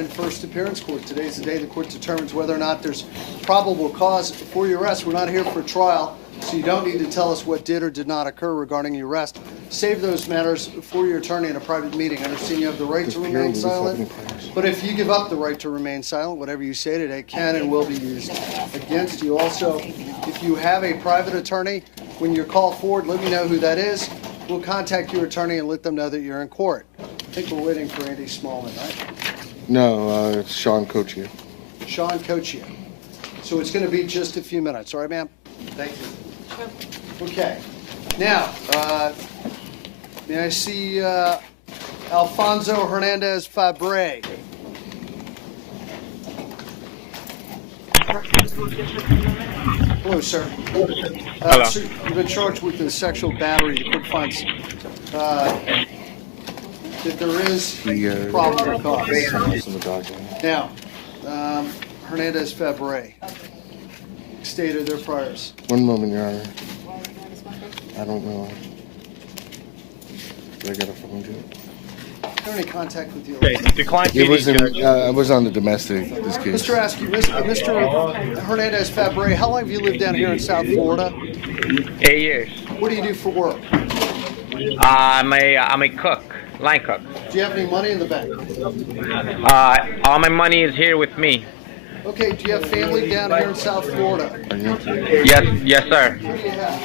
in first appearance court. Today's the day the court determines whether or not there's probable cause for your arrest. We're not here for trial, so you don't need to tell us what did or did not occur regarding your arrest. Save those matters for your attorney in a private meeting. I understand you have the right to remain silent, but if you give up the right to remain silent, whatever you say today can and will be used against you. Also, if you have a private attorney, when you're called forward, let me know who that is. We'll contact your attorney and let them know that you're in court. I think we're waiting for Andy Smallman, right? No, it's Sean Cochia. Sean Cochia. So it's going to be just a few minutes. All right, ma'am? Thank you. Sure. Okay. Now, may I see Alfonso Hernandez Fabre? Hello, sir. Hello. Sir, you've been charged with a sexual battery. The court finds that there is probable cause. Now, Hernandez Fabre stated their priors. One moment, Your Honor. I don't know. I got a phone to it. Is there any contact with you? Decline It was I was on the domestic, this case. Mr. Askew, Mr. Hernandez Fabre, how long have you lived down here in South Florida? 8 years. What do you do for work? I'm a cook, line cook. Do you have any money in the bank? All my money is here with me. Okay, do you have family down here in South Florida? Yes, sir. Who do you have?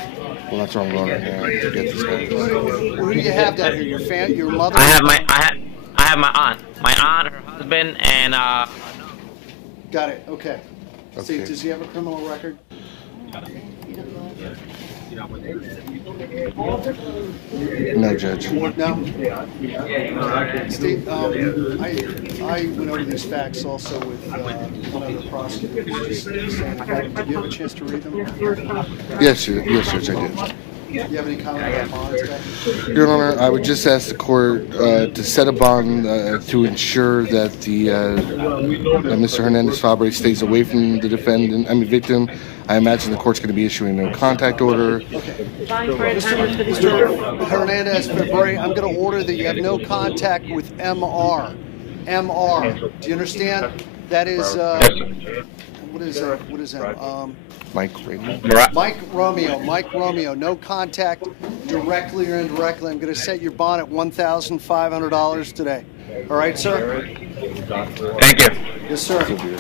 Well, that's where I'm going right now to get this guy. Who do you have down here? Your mother? I have my aunt, her husband, and Got it. Okay. See, Okay. does he have a criminal record? No, Judge. No. Steve, I went over these facts also with one of the prosecutors. Did you have a chance to read them? Yes, Judge, I did. Do you have any comment on bond today? Your Honor, I would just ask the court to set a bond to ensure that that Mr. Hernandez Fabre stays away from the victim. I imagine the court's going to be issuing no contact order. Okay. Mr. Hernandez Fabre, I'm going to order that you have no contact with MR. MR. Do you understand? That is, what is that? What is that? Mike Romeo. Mike Romeo. No contact directly or indirectly. I'm going to set your bond at $1,500 today. All right, sir? thank you. Yes, sir. Thank you.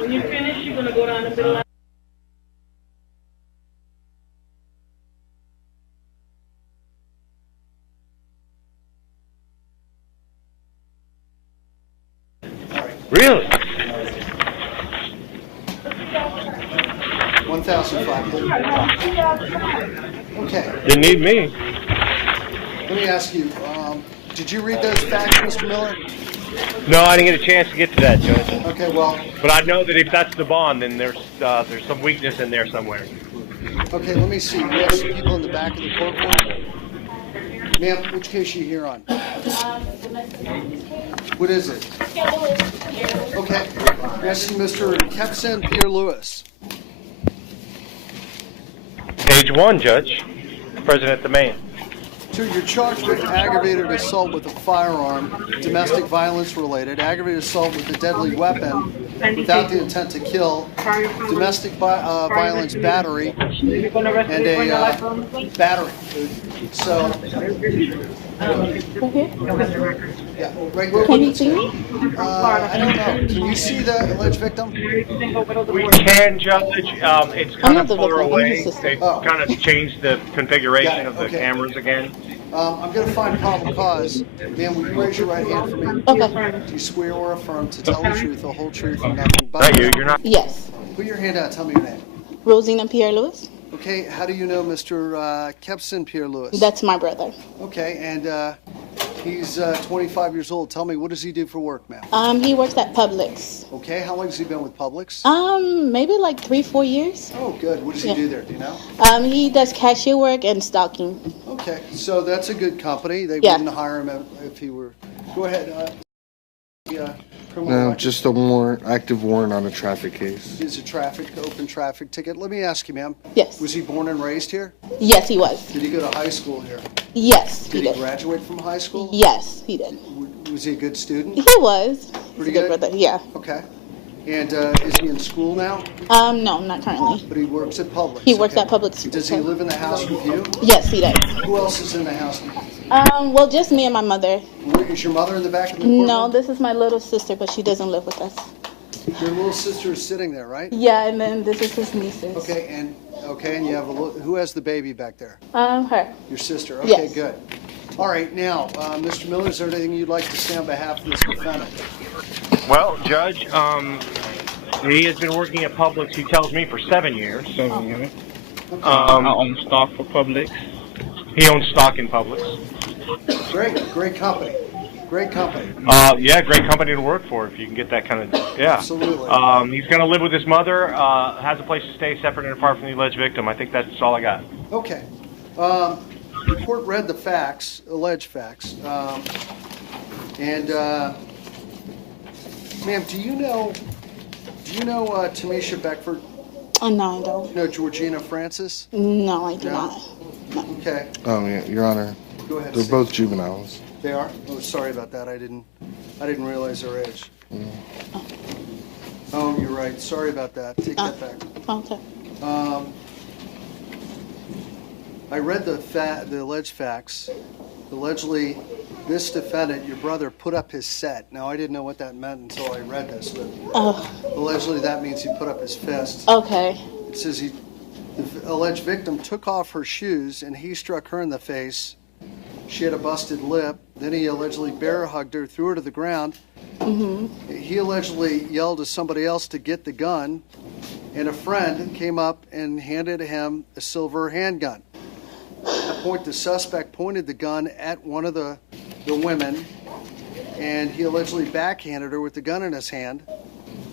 When you finish, you're going to go down the middle. Really? 1,500. Okay. You need me. Let me ask you, did you read those facts, Mr. Miller? No, I didn't get a chance to get to that, Judge. Okay, well. But I know that if that's the bond, then there's some weakness in there somewhere. Okay, let me see. We have some people in the back of the courtroom. Ma'am, which case are you here on? What is it? Okay. Yes, Mr. Kepson Pierre-Louis. Page 1, Judge. President Domain. Two, you're charged with aggravated assault with a firearm, domestic violence related, aggravated assault with a deadly weapon without the intent to kill, domestic violence battery, and a battery. So, yeah, right there. Can you see me? I don't know. Can you see the alleged victim? We can, Judge. It's kind of far away. They kind of changed the configuration of the cameras again. I'm going to find probable cause. Ma'am, will you raise your right hand for me? Okay. Do you swear or affirm to tell the truth, the whole truth, and nothing but That you? You're not. Yes. Put your hand out. Tell me your name. Rosina Pierre-Louis. Okay. How do you know Mr. Kepson Pierre-Louis? That's my brother. Okay. And he's 25 years old. Tell me, what does he do for work, ma'am? He works at Publix. Okay. How long has he been with Publix? Maybe like 3-4 years. Oh, good. What does he do there? Do you know? He does cashier work and stocking. Okay. So that's a good company. They wouldn't hire him if he were. Go ahead. No, just a active warrant on a traffic case. It's a open traffic ticket. Let me ask you, ma'am. Yes. Was he born and raised here? Yes, he was. Did he go to high school here? Yes, Did he graduate from high school? Yes, he did. Was he a good student? He was. He's Pretty a good good? brother. Yeah. Okay. And is he in school now? No, not currently. But he works at Publix. He works okay. at Publix. Does he live in the house with you? Yes, he does. Who else is in the house? Well, just me and my mother. Is your mother in the back of the courtroom? No, this is my little sister, but she doesn't live with us. Your little sister is sitting there, right? Yeah, and then this is his nieces. Okay, and you have who has the baby back there? Her. Your sister. Okay, Yes. good. All right, now, Mr. Miller, is there anything you'd like to say on behalf of this defendant? Well, Judge, he has been working at Publix, he tells me, for 7 years. 7 years. I own stock for Publix. He owns stock in Publix. Great company. Great company. Yeah, great company to work for if you can get that kind of, yeah. Absolutely. He's going to live with his mother, has a place to stay separate and apart from the alleged victim. I think that's all I got. Okay. The court read the facts, alleged facts. Ma'am, do you know Tamisha Beckford? No, I don't. You know Georgina Francis? No, I do No? not. Okay. Yeah, Your Honor, Go ahead. they're Steve. both juveniles. They are? Oh, sorry about that. I didn't realize their age. Oh, you're right. Sorry about that. Take that back. Okay. I read the alleged facts. Allegedly, this defendant, your brother, put up his set. Now, I didn't know what that meant until I read this, but allegedly that means he put up his fist. Okay. It says the alleged victim took off her shoes and he struck her in the face. She had a busted lip. Then he allegedly bear hugged her, threw her to the ground. He allegedly yelled to somebody else to get the gun, and a friend came up and handed him a silver handgun. At that point, the suspect pointed the gun at one of the women, and he allegedly backhanded her with the gun in his hand.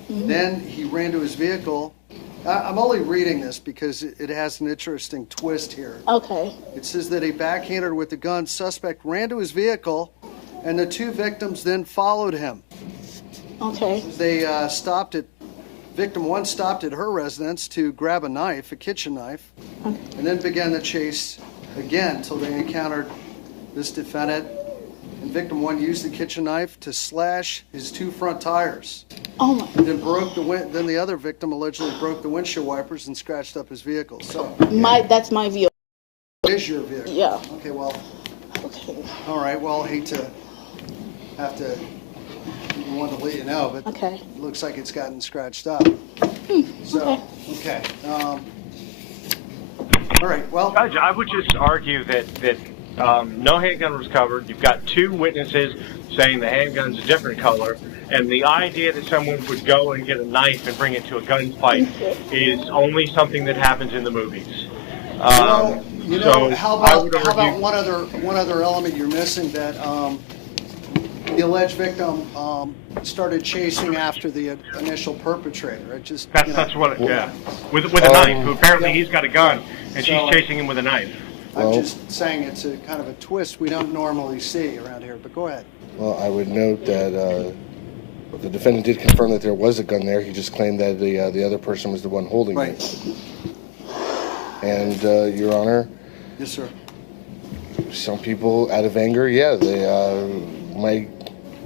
Then he ran to his vehicle. I'm only reading this because it has an interesting twist here. Okay. It says that he backhanded her with the gun. Suspect ran to his vehicle, and the two victims then followed him. Okay. They stopped at, victim one stopped at her residence to grab a knife, a kitchen knife, and then began the chase again until they encountered this defendant. And victim one used the kitchen knife to slash his two front tires. Oh my. Then the other victim allegedly broke the windshield wipers and scratched up his vehicle. So That's my view. it is your vehicle. Yeah. Okay. Well. Okay. All right. Well, I hate to have to. We wanted to let you know, but Okay. it looks like it's gotten scratched up. So okay. All right. Well. Judge, I would just argue that no handgun was covered. You've got two witnesses saying the handgun's a different color, and the idea that someone would go and get a knife and bring it to a gunfight is only something that happens in the movies. How about argue, one other element you're missing, that the alleged victim started chasing after the initial perpetrator. It just that's what. Yeah, with a knife. Who apparently he's got a gun, and she's So- chasing him with a knife. I'm just saying it's a kind of a twist we don't normally see around here. But go ahead. Well, I would note that the defendant did confirm that there was a gun there. He just claimed that the other person was the one holding Right. it. And, Your Honor, Yes, sir. some people, out of anger, they might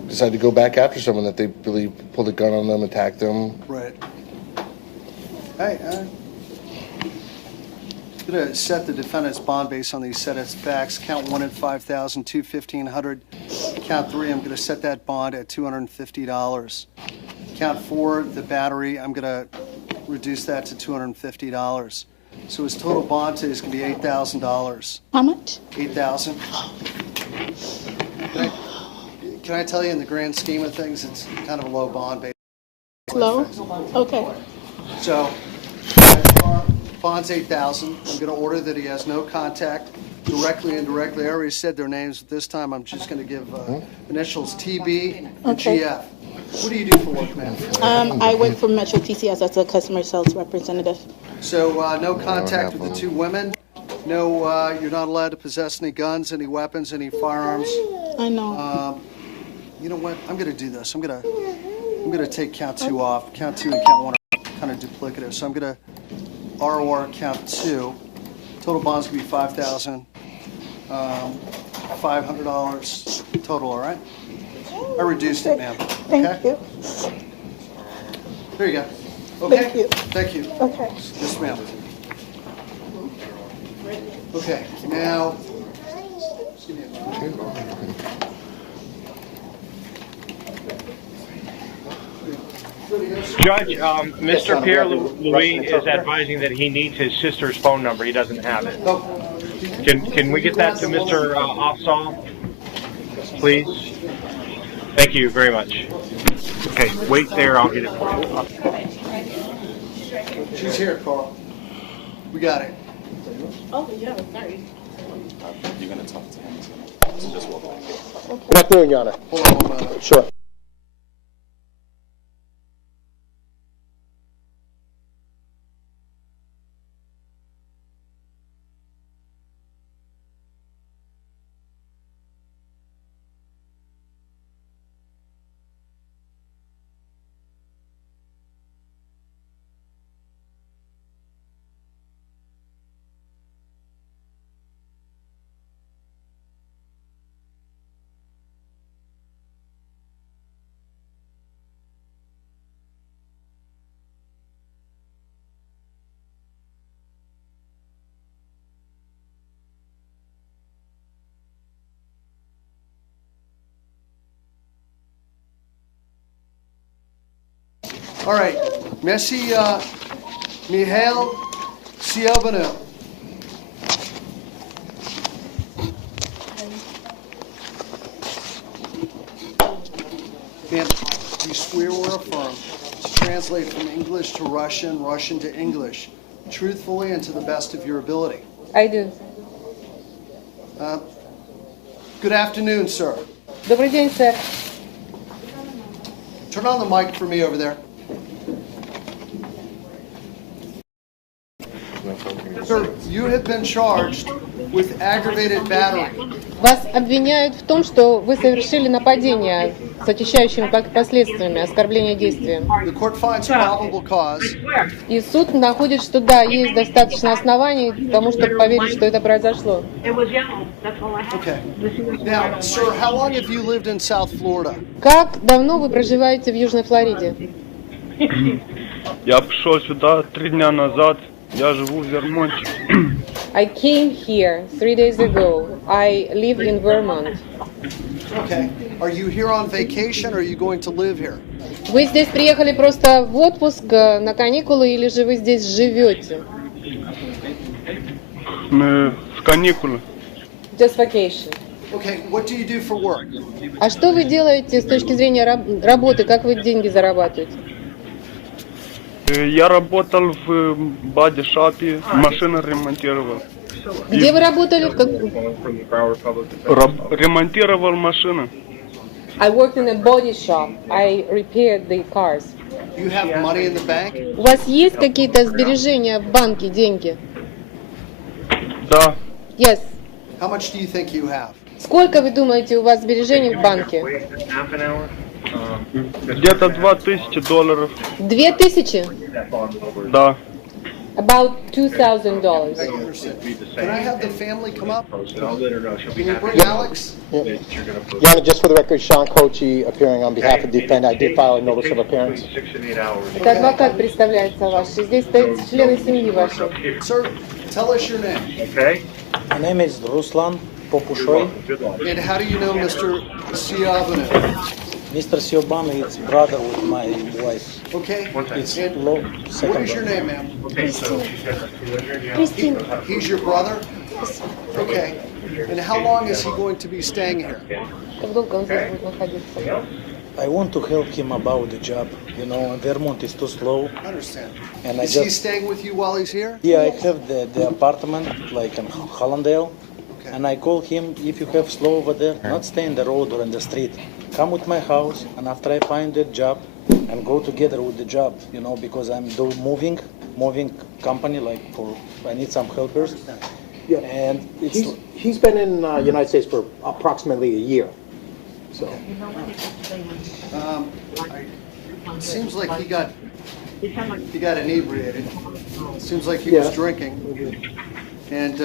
decide to go back after someone that they believe pulled a gun on them, attacked them. Right. Hey, I'm going to set the defendant's bond based on these set of facts. Count 1 at $5,000, 2 $1,500. Count 3, I'm going to set that bond at $250. Count 4, the battery, I'm going to reduce that to $250. So his total bond today is going to be $8,000. How much? $8,000. Can I tell you, in the grand scheme of things, it's kind of a low bond based. Low? Okay. So, bond's $8,000. I'm going to order that he has no contact, directly and indirectly. I already said their names, but this time I'm just going to give initials TB and Okay. GF. What do you do for work, ma'am? I work for Metro PCS as a customer sales representative. So, no contact with the two women. No, you're not allowed to possess any guns, any weapons, any firearms. I know. You know what? I'm going to do this. I'm going to take count 2 off. Count 2 and count 1 are kind of duplicative. So I'm going to ROR count 2. Total bond's going to be $5,000. $500 total. All right. I reduced it, ma'am. Thank Okay? you. There you go. Okay? Thank you. Thank you. Okay. Yes, ma'am. Okay, now. Give me a moment. Judge, Mr. Pierre Louis is advising that he needs his sister's phone number. He doesn't have it. Oh, Can we get that to Mr. Offsall, please? Thank you very much. Okay, wait there. I'll get it for you. she's here, Carl. We got it. Oh, yeah, sorry. Not doing, Your Honor. Hold on one moment. Sure. All right, Messi Mihail Siobanu. And you swear or affirm to translate from English to Russian, Russian to English, truthfully and to the best of your ability. I do. Good afternoon, sir. Добрый день, сэр. Turn on the mic for me over there. Sir, you have been charged with aggravated battery. Вас обвиняют в том, что вы совершили нападение с очищающими последствиями, оскорбление действием. The court finds probable cause И суд находит, что да, есть достаточно оснований к тому, чтобы поверить, что это произошло. Okay. Now, sir, how long have you lived in South Florida? Как давно вы проживаете в Южной Флориде? Я пришел сюда 3 дня назад. Я живу в Вермонте. I came here 3 days ago. I live in Vermont. Okay. Are you here on vacation or are you going to live here? Вы здесь приехали просто в отпуск, на каникулы, или же вы здесь живете? В каникулы. Just vacation. Okay. What do you do for work? А что вы делаете с точки зрения работы? Как вы деньги зарабатываете? Я работал в боди-шопе, машины ремонтировал. Где вы работали? Ремонтировал машины. I worked in a body shop. I repaired the cars. You have money in the bank? У вас есть какие-то сбережения в банке, деньги? Да. Yes. How much do you think you have? Сколько вы думаете у вас сбережений в банке? Где-то $2000. 2000? Да. About $2,000. Can I have the family come up? Can you bring Alex? Your Honor, just for the record, Sean Kochi appearing on behalf of the defendant. I did file a notice of appearance. Это адвокат представляется ваш. Здесь стоят члены семьи вашей. Sir, tell us your name. Okay. My name is Ruslan Popushoy. And how do you know Mr. Siobanu? Mr. Siobanu is brother with my wife. Okay. It's And low what second is your brother. name, ma'am? Christine. He's your brother? Okay. And how long is he going to be staying here? Как долго он здесь будет находиться? I want to help him about the job. You know, Vermont is too slow. I understand. And I Is he just, staying with you while he's here? yeah, I have the apartment like in Hollandale. Okay. And I call him, if you have slow over there, not stay in the road or in the street. Come with my house, and after I find that job, and go together with the job, you know, because I'm doing moving company, like I need some helpers. Yeah. And it's He's been in the United States for approximately a year. So, It seems like he got inebriated. Seems like he was Yeah. drinking. And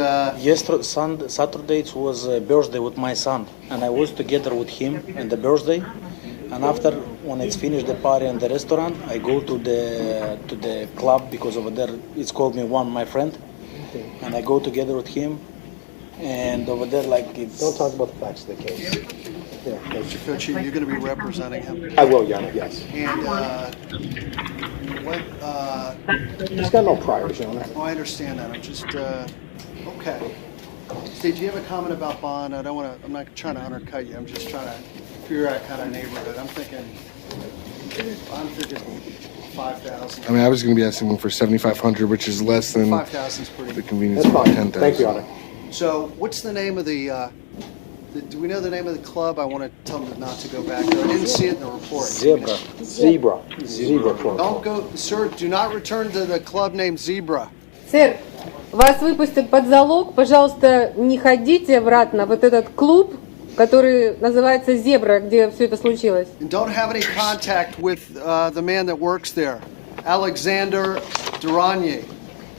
Saturday it was a birthday with my son, and I was together with him in the birthday. And after, when it's finished the party in the restaurant, I go to the club because over there it's called me one my friend, and I go together with him. And over there, like it's. Don't talk about the facts of the case. Yeah, Mr. Kochi, you're going to be representing him. I will, Your Honor, yes. And He's got no priors, Your Honor. oh, I understand that. I'm just okay. Steve, do you have a comment about bond? I don't want to. I'm not trying to undercut you. I'm just trying to figure out kind of neighborhood. I'm thinking 5,000. I mean, I was going to be asking for 7,500, which is less than 5,000 is pretty. the convenience That's of fine. 10,000. Thank you, Your Honor. So, what's the name of the? Do we know the name of the club? I want to tell them not to go back there. I didn't see it in the report. Zebra Club. Don't go, sir. Do not return to the club named Zebra. Сэр, вас выпустят под залог. Пожалуйста, не ходите обратно в вот этот клуб, который называется «Зебра», где все это случилось. And don't have any contact with the man that works there, Alexander Duranye.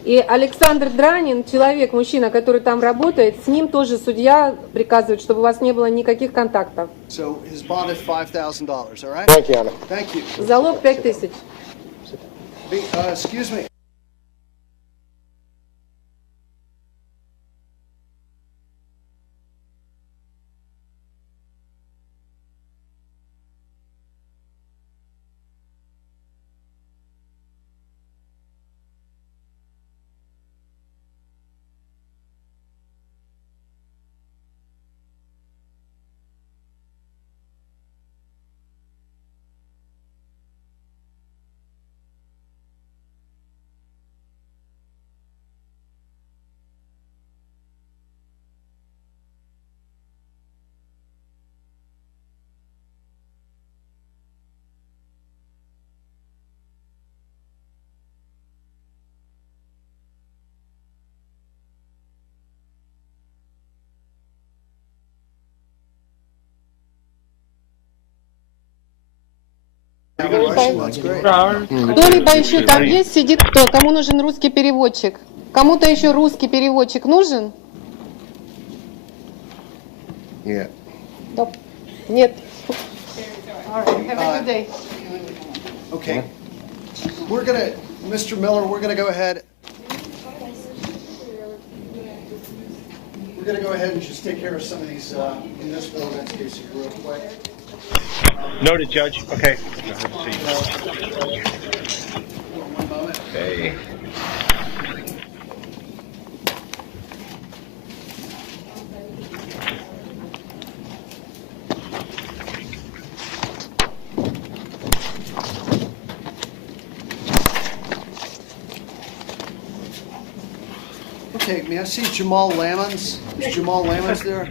И Александр Дранин, человек, мужчина, который там работает, с ним тоже судья приказывает, чтобы у вас не было никаких контактов. So his bond is $5,000. All right. Thank you, Your Honor. Thank you. Залог 5000. Excuse me. That's great. Кто-либо еще там есть, сидит кто? Кому нужен русский переводчик? Кому-то еще русский переводчик нужен? Yeah. Нет. All right, have a good day. Okay. We're gonna, Mr. Miller. We're gonna go ahead. We're gonna go ahead and just take care of some of these municipal events cases real quick. Noted, Judge. Okay. One moment. Hey. Okay, may I see Jamal Lamons? Is Jamal Lamons there?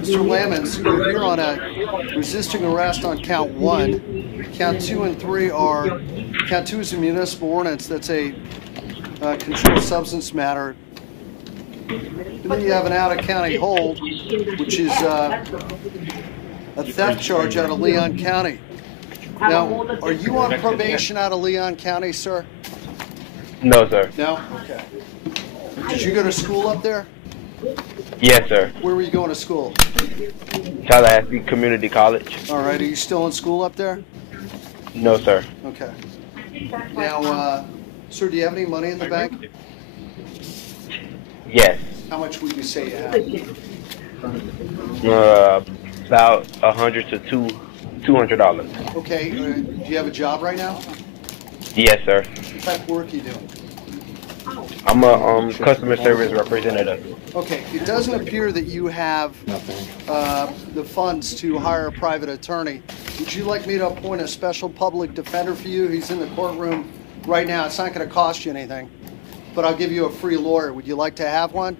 Mr. Lamons, you're here on a resisting arrest on count 1. Count 2 and 3 are, count 2 is a municipal ordinance. That's a controlled substance matter. And then you have an out-of-county hold, which is a theft charge out of Leon County. Now, are you on probation out of Leon County, sir? No, sir. No? Okay. Did you go to school up there? Yes, sir. Where were you going to school? Tallahassee Community College. All right. Are you still in school up there? No, sir. Okay. Now, sir, do you have any money in the bank? Yes. How much would you say you have? About $100 to $200. Okay. Do you have a job right now? Yes, sir. What type of work are you doing? I'm a customer service representative. Okay. It doesn't appear that you have the funds to hire a private attorney. Would you like me to appoint a special public defender for you? He's in the courtroom right now. It's not going to cost you anything, but I'll give you a free lawyer. Would you like to have one?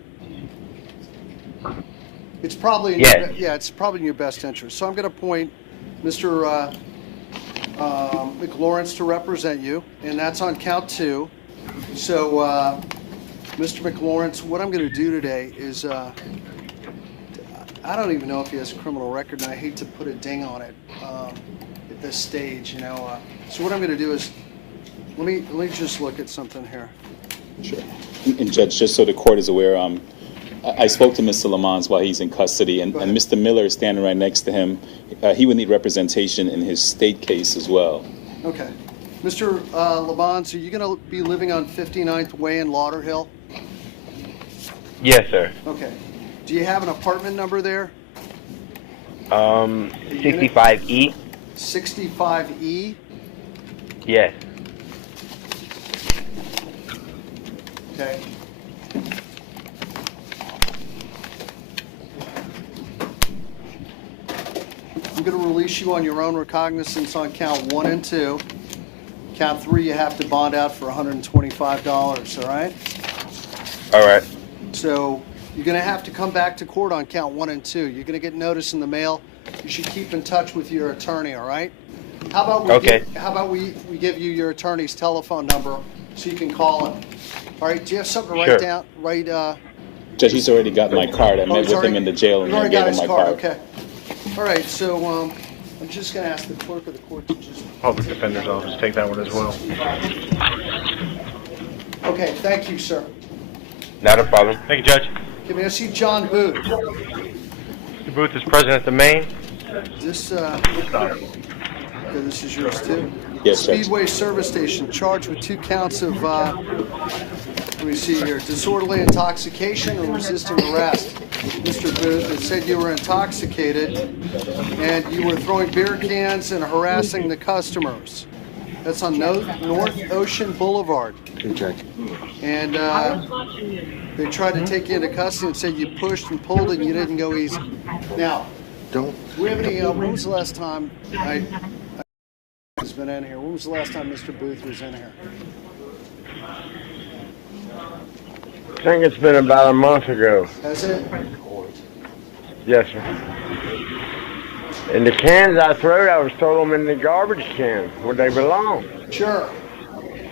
It's probably in Yes. it's probably in your best interest. So I'm going to appoint Mr. McLawrence to represent you, and that's on count 2. So, Mr. McLawrence, what I'm going to do today is, I don't even know if he has a criminal record, and I hate to put a ding on it at this stage, you know. So what I'm going to do is Let me just look at something here. Sure. And Judge, just so the court is aware, I spoke to Mr. Lamont while he's in custody, and Mr. Miller is standing right next to him. He would need representation in his state case as well. Okay. Mr. Labons, are you going to be living on 59th Way in Lauderhill? Yes, sir. Okay. Do you have an apartment number there? 65E. 65E? Yes. Okay. I'm going to release you on your own recognizance on count 1 and 2. Count 3, you have to bond out for $125, all right? All right. So you're going to have to come back to court on count 1 and 2. You're going to get notice in the mail. You should keep in touch with your attorney, all right? How about we give you your attorney's telephone number so you can call him? All right, do you have something to write down? Judge, he's already got my card. I met with him in the jail and I gave him my card. Okay. All right, so I'm just going to ask the clerk of the court to just... Public Defender's Office, take that one as well. Okay, thank you, sir. Not a problem. Thank you, Judge. Okay, may I see John Booth? Mr. Booth is president of the Maine. This, okay, this is yours too. Yes, Judge. Speedway Service Station, charged with 2 counts of, let me see here, disorderly intoxication and resisting arrest. Mr. Booth, it said you were intoxicated and you were throwing beer cans and harassing the customers. That's on North Ocean Boulevard. Hey, Jack. And they tried to take you into custody and said you pushed and pulled and you didn't go easy. Now, do we have any, when was the last time has been in here? When was the last time Mr. Booth was in here? I think it's been about a month ago. Has it? Yes, sir. And the cans I threw, I was throwing them in the garbage can where they belong. Sure.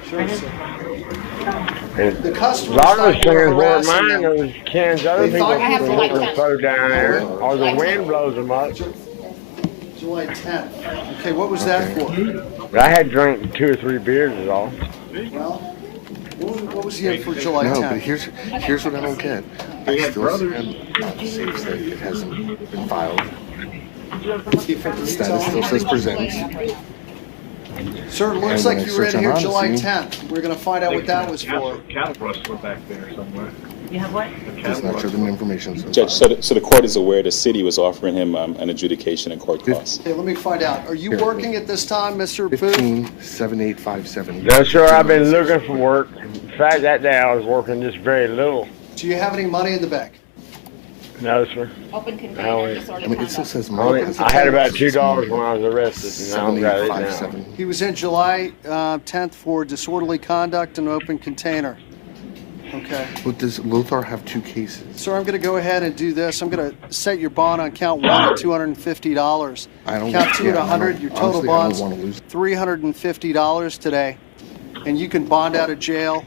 Sure, sir. And The customers a lot of those thought you were cans weren't harassing mine. them. Those cans other They people thought you were like throw down there, or the wind blows them up. July 10th. Okay, what was that for? But I had drank 2 or 3 beers is all. Well, what was he in for July 10th? No, but here's what I don't get. I still stand saves that it hasn't been filed. Status still says presents. Sir, it looks like you were in here July 10th. We're going to find out what that was for. Cattle brush were back there somewhere. You have what? Does not show them information. Judge, so the court is aware the city was offering him an adjudication and court costs. Okay, let me find out. Are you working at this time, Mr. Booth? 157857. No, sir, I've been looking for work. In fact, that day I was working just very little. Do you have any money in the bank? No, sir. Open No, container, it- disorderly I mean, it still conduct. says Only, money. I had about $2 when I was arrested, and I don't got it now. 7857. He was in July 10th for disorderly conduct and open container. Okay. Well, does Lothar have 2 cases? Sir, I'm going to go ahead and do this. I'm going to set your bond on count 1 at $250. I don't. Count 2 yeah, at 100. Your total honestly, bond's I don't want to lose. $350 today. And you can bond out of jail.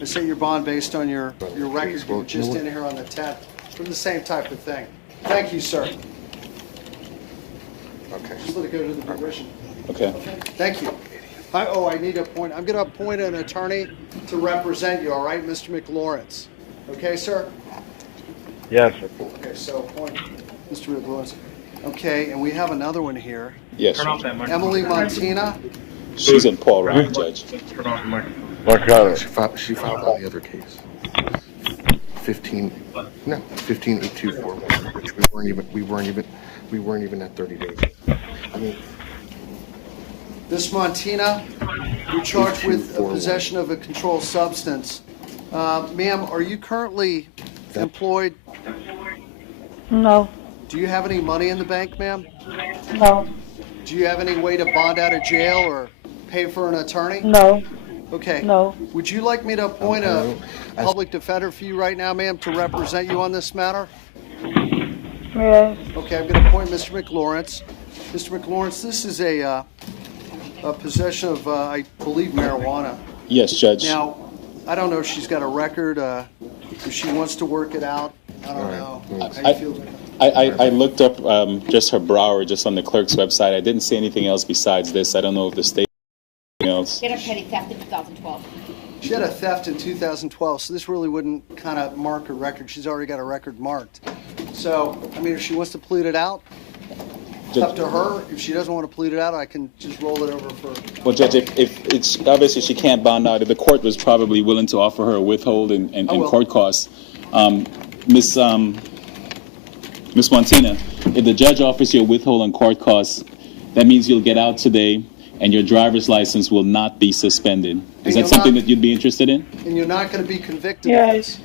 I set your bond based on your record. You were just in here on the 10th for the same type of thing. Thank you, sir. Okay. Just let it go to the division. Okay. Thank you. I need to appoint. I'm going to appoint an attorney to represent you. All right, Mr. McLawrence. Okay, sir. Yes, sir. Okay, so appoint Mr. McLawrence. Okay, and we have another one here. Yes, Turn off Judge. that microphone. Emily Montina. She's in Paul Ryan, Judge. Turn off the microphone. What color? She filed on the other case. 15824, which we weren't even at 30 days. I mean, This Montina, you're charged with possession of a controlled substance. Ma'am, are you currently employed? No, Do you have any money in the bank, ma'am? no, Do you have any way to bond out of jail or pay for an attorney? no, Okay. no. Would you like me to appoint a public defender for you right now, ma'am, to represent you on this matter? Yes, Okay, I'm going to appoint Mr. McLawrence. Mr. McLawrence, this is a possession of, I believe, marijuana. Yes, Judge. Now, I don't know if she's got a record, if she wants to work it out. I don't know. How do you feel? I looked up just her Broward just on the clerk's website. I didn't see anything else besides this. I don't know if the state, else? She had a petty theft in 2012. She had a theft in 2012, so this really wouldn't kind of mark her record. She's already got a record marked. So, I mean, if she wants to plead it out, it's up to her. If she doesn't want to plead it out, I can just roll it over for... Well, Judge, if it's obviously she can't bond out, if the court was probably willing to offer her a withhold and court costs, Miss Montina, if the judge offers you a withhold on court costs, that means you'll get out today and your driver's license will not be suspended. Is that something that you'd be interested in? And you're not going to be convicted Yes.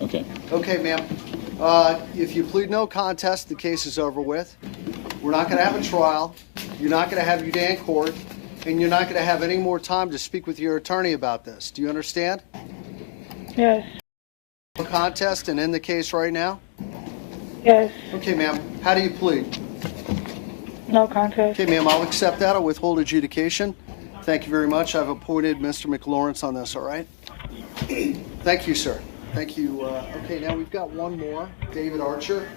of this. Okay. Okay, ma'am. If you plead no contest, the case is over with. We're not going to have a trial. You're not going to have your day in court. And you're not going to have any more time to speak with your attorney about this. Do you understand? Yes. No contest and end the case right now? Yes. Okay, ma'am. How do you plead? No contest. Okay, ma'am, I'll accept that. I'll withhold adjudication. Thank you very much. I've appointed Mr. McLawrence on this, all right? Thank you, sir. Thank you. Okay, now we've got one more. David Archer.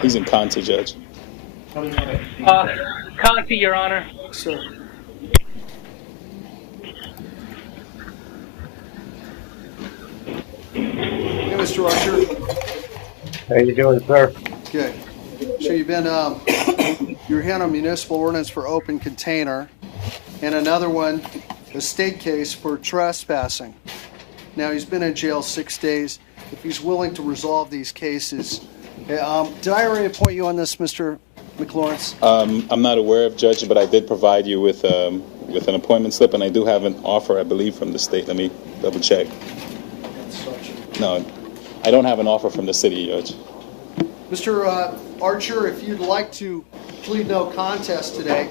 He's in Conte, Judge. Conti, Your Honor. Sir. Hey, Mr. Archer. How you doing, sir? Good. So you've been, you're here on a municipal ordinance for open container, and another one, a state case for trespassing. Now, he's been in jail 6 days. If he's willing to resolve these cases, did I already appoint you on this, Mr. McLawrence? I'm not aware of, Judge, but I did provide you with an appointment slip, and I do have an offer, I believe, from the state. Let me double check. No, I don't have an offer from the city, Judge. Mr. Archer, if you'd like to plead no contest today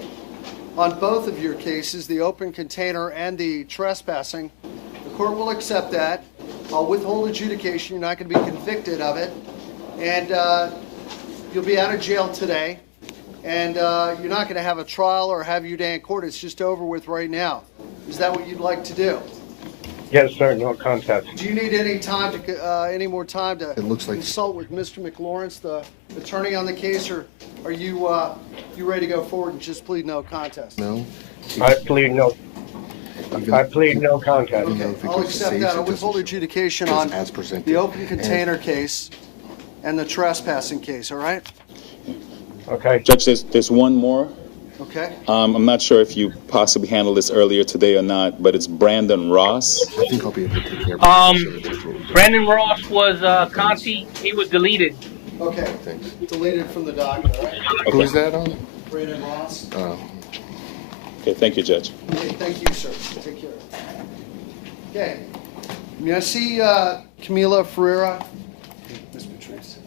on both of your cases, the open container and the trespassing, the court will accept that. I'll withhold adjudication. You're not going to be convicted of it. And you'll be out of jail today. And you're not going to have a trial or have your day in court. It's just over with right now. Is that what you'd like to do? Yes, sir. No contest. Do you need any time to any more time to It looks like- consult with Mr. McLawrence, the attorney on the case, or are you you ready to go forward and just plead no contest? No. I plead no. I plead no contest. Okay, I'll accept that. I'll withhold adjudication on as presented. the open container case and the trespassing case. All right? Okay. Judge, there's one more. Okay. I'm not sure if you possibly handled this earlier today or not, but it's Brandon Ross. I think I'll be able to take care of it. Brandon Ross was Conti. He was deleted. Okay. Deleted from the docket. All right. Okay. Who is that on? Brandon Ross. Okay, thank you, Judge. Okay, thank you, sir. Take care. Okay. May I see Camila Ferreira? Ms. Patrice.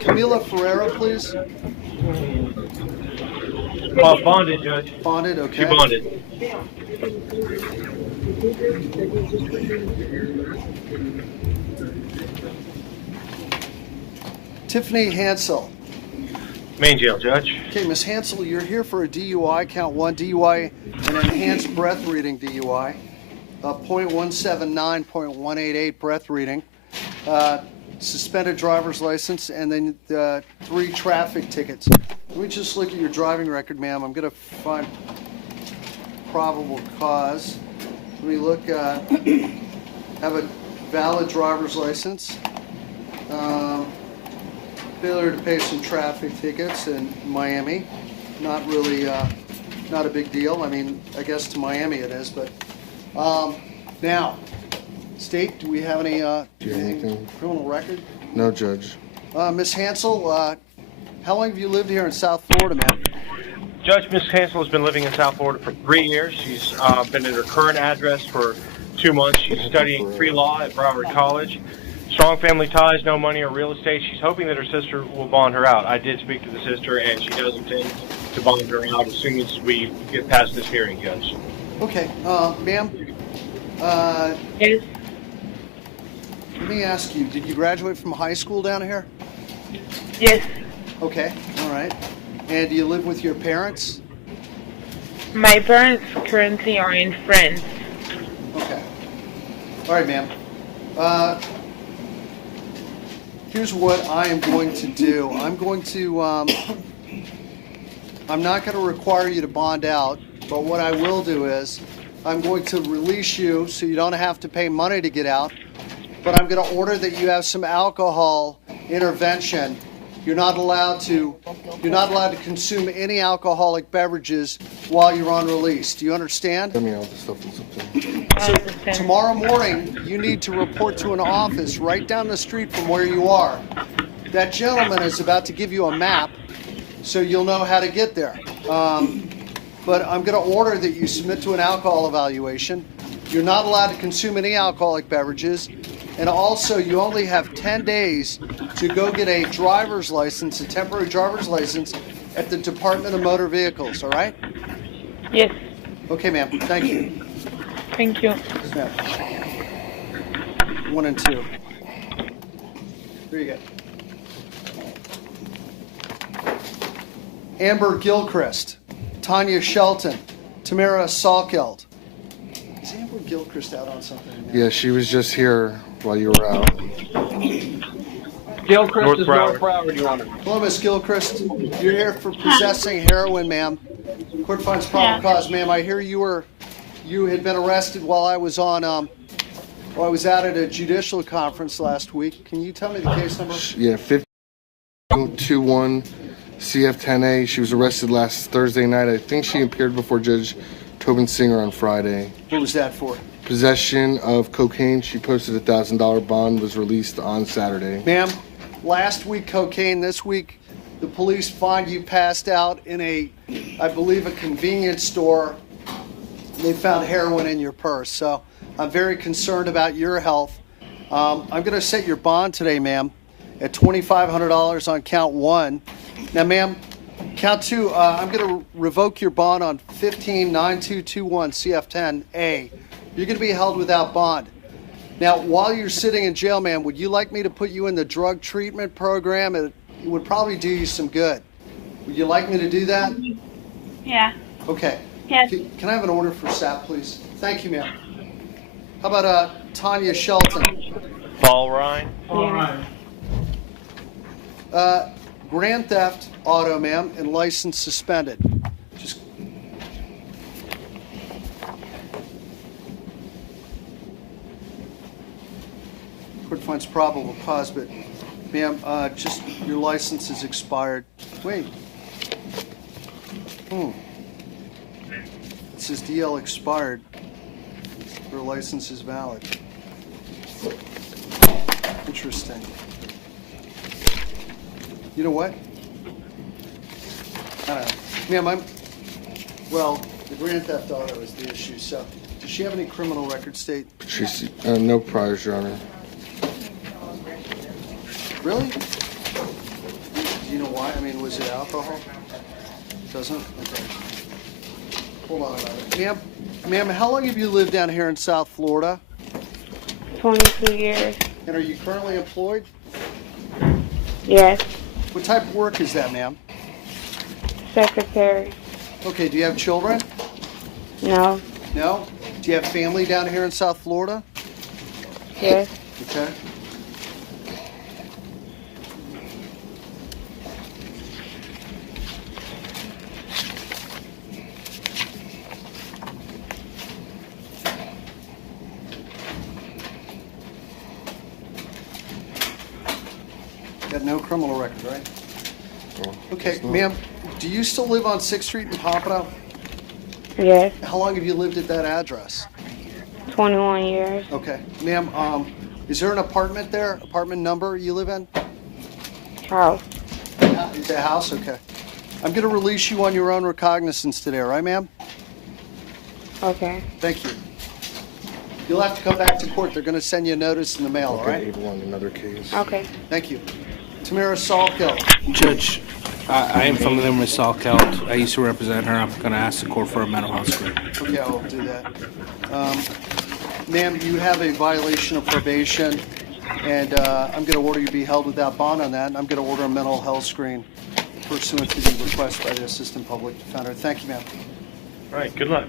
Camila Ferreira, please. Bonded, Judge. Bonded, okay. She bonded. Tiffany Hansel. Main jail, Judge. Okay, Ms. Hansel, you're here for a DUI, count 1, DUI, an enhanced breath reading DUI, .179.188 breath reading, suspended driver's license, and then 3 traffic tickets. Let me just look at your driving record, ma'am. I'm going to find probable cause. Let me look, have a valid driver's license. Failure to pay some traffic tickets in Miami. Not really, not a big deal. I mean, I guess to Miami it is, but now, State, do we have any anything? criminal record? No, Judge. Miss Hansel, how long have you lived here in South Florida, ma'am? Judge, Miss Hansel has been living in South Florida for 3 years. She's been at her current address for 2 months. She's studying pre-law at Broward College. Strong family ties, no money or real estate. She's hoping that her sister will bond her out. I did speak to the sister, and she does intend to bond her out as soon as we get past this hearing, Judge. Okay, ma'am. Yes. Let me ask you, did you graduate from high school down here? Yes. Okay, all right. And do you live with your parents? My parents currently are in France. Okay. All right, ma'am. Here's what I am going to do. I'm not going to require you to bond out, but what I will do is I'm going to release you so you don't have to pay money to get out, but I'm going to order that you have some alcohol intervention. You're not allowed to consume any alcoholic beverages while you're on release. Do you understand? Let me know the stuff is something. So tomorrow morning, you need to report to an office right down the street from where you are. That gentleman is about to give you a map so you'll know how to get there. But I'm going to order that you submit to an alcohol evaluation. You're not allowed to consume any alcoholic beverages. And also, you only have 10 days to go get a driver's license, a temporary driver's license, at the Department of Motor Vehicles, all right? Yes. Okay, ma'am. Thank you. Thank you. Yes, ma'am. 1 and 2. Here you go. Amber Gilchrist, Tanya Shelton, Tamara Salkeld. Is Amber Gilchrist out on something? Yeah, she was just here while you were out. Gilchrist is North Broward, Your Honor. Hello, Miss Gilchrist. You're here for possessing heroin, ma'am. Court finds probable cause, ma'am. I hear you had been arrested while I was out at a judicial conference last week. Can you tell me the case number? Yeah, 1521 CF10A. She was arrested last Thursday night. I think she appeared before Judge Tobin Singer on Friday. What was that for? Possession of cocaine. She posted a $1,000 bond, was released on Saturday. Ma'am, last week cocaine, this week the police find you passed out in I believe a convenience store. They found heroin in your purse. So I'm very concerned about your health. I'm going to set your bond today, ma'am, at $2,500 on count 1. Now, ma'am, count 2, I'm going to revoke your bond on 159221 CF10A. You're going to be held without bond. Now, while you're sitting in jail, ma'am, would you like me to put you in the drug treatment program? It would probably do you some good. Would you like me to do that? Yeah. Okay. Yes. Can I have an order for SAP, please? Thank you, ma'am. How about Tanya Shelton? Paul Ryan. Grand theft auto, ma'am, and license suspended. Court finds probable cause, but ma'am, just your license is expired. Wait. It says DL expired. Your license is valid. Interesting. You know what? I don't know. Ma'am, the grand theft auto is the issue, so does she have any criminal record, State? She's no priors, Your Honor. Really? Do you know why? I mean, was it alcohol? Doesn't? Okay. Hold on about it. Ma'am, how long have you lived down here in South Florida? 22 years. And are you currently employed? Yes. What type of work is that, ma'am? Secretary. Okay, do you have children? No. No? Do you have family down here in South Florida? Yes. Okay. Got no criminal record, right? Okay, ma'am, do you still live on 6th Street in Pompano? Yes. How long have you lived at that address? 21 years. Okay. Ma'am, is there an apartment there? Apartment number you live in? House. Is it a house? Okay. I'm going to release you on your own recognizance today, all right, ma'am? Okay. Thank you. You'll have to come back to court. They're going to send you a notice in the mail, all right? Able on another case. Okay. Thank you. Tamara Salkill. Judge, I am familiar with Salkelt. I used to represent her. I'm going to ask the court for a mental health screen. Okay, I will do that. Ma'am, you have a violation of probation, and I'm going to order you to be held without bond on that, and I'm going to order a mental health screen pursuant to the request by the Assistant Public Defender. Thank you, ma'am. All right, good luck.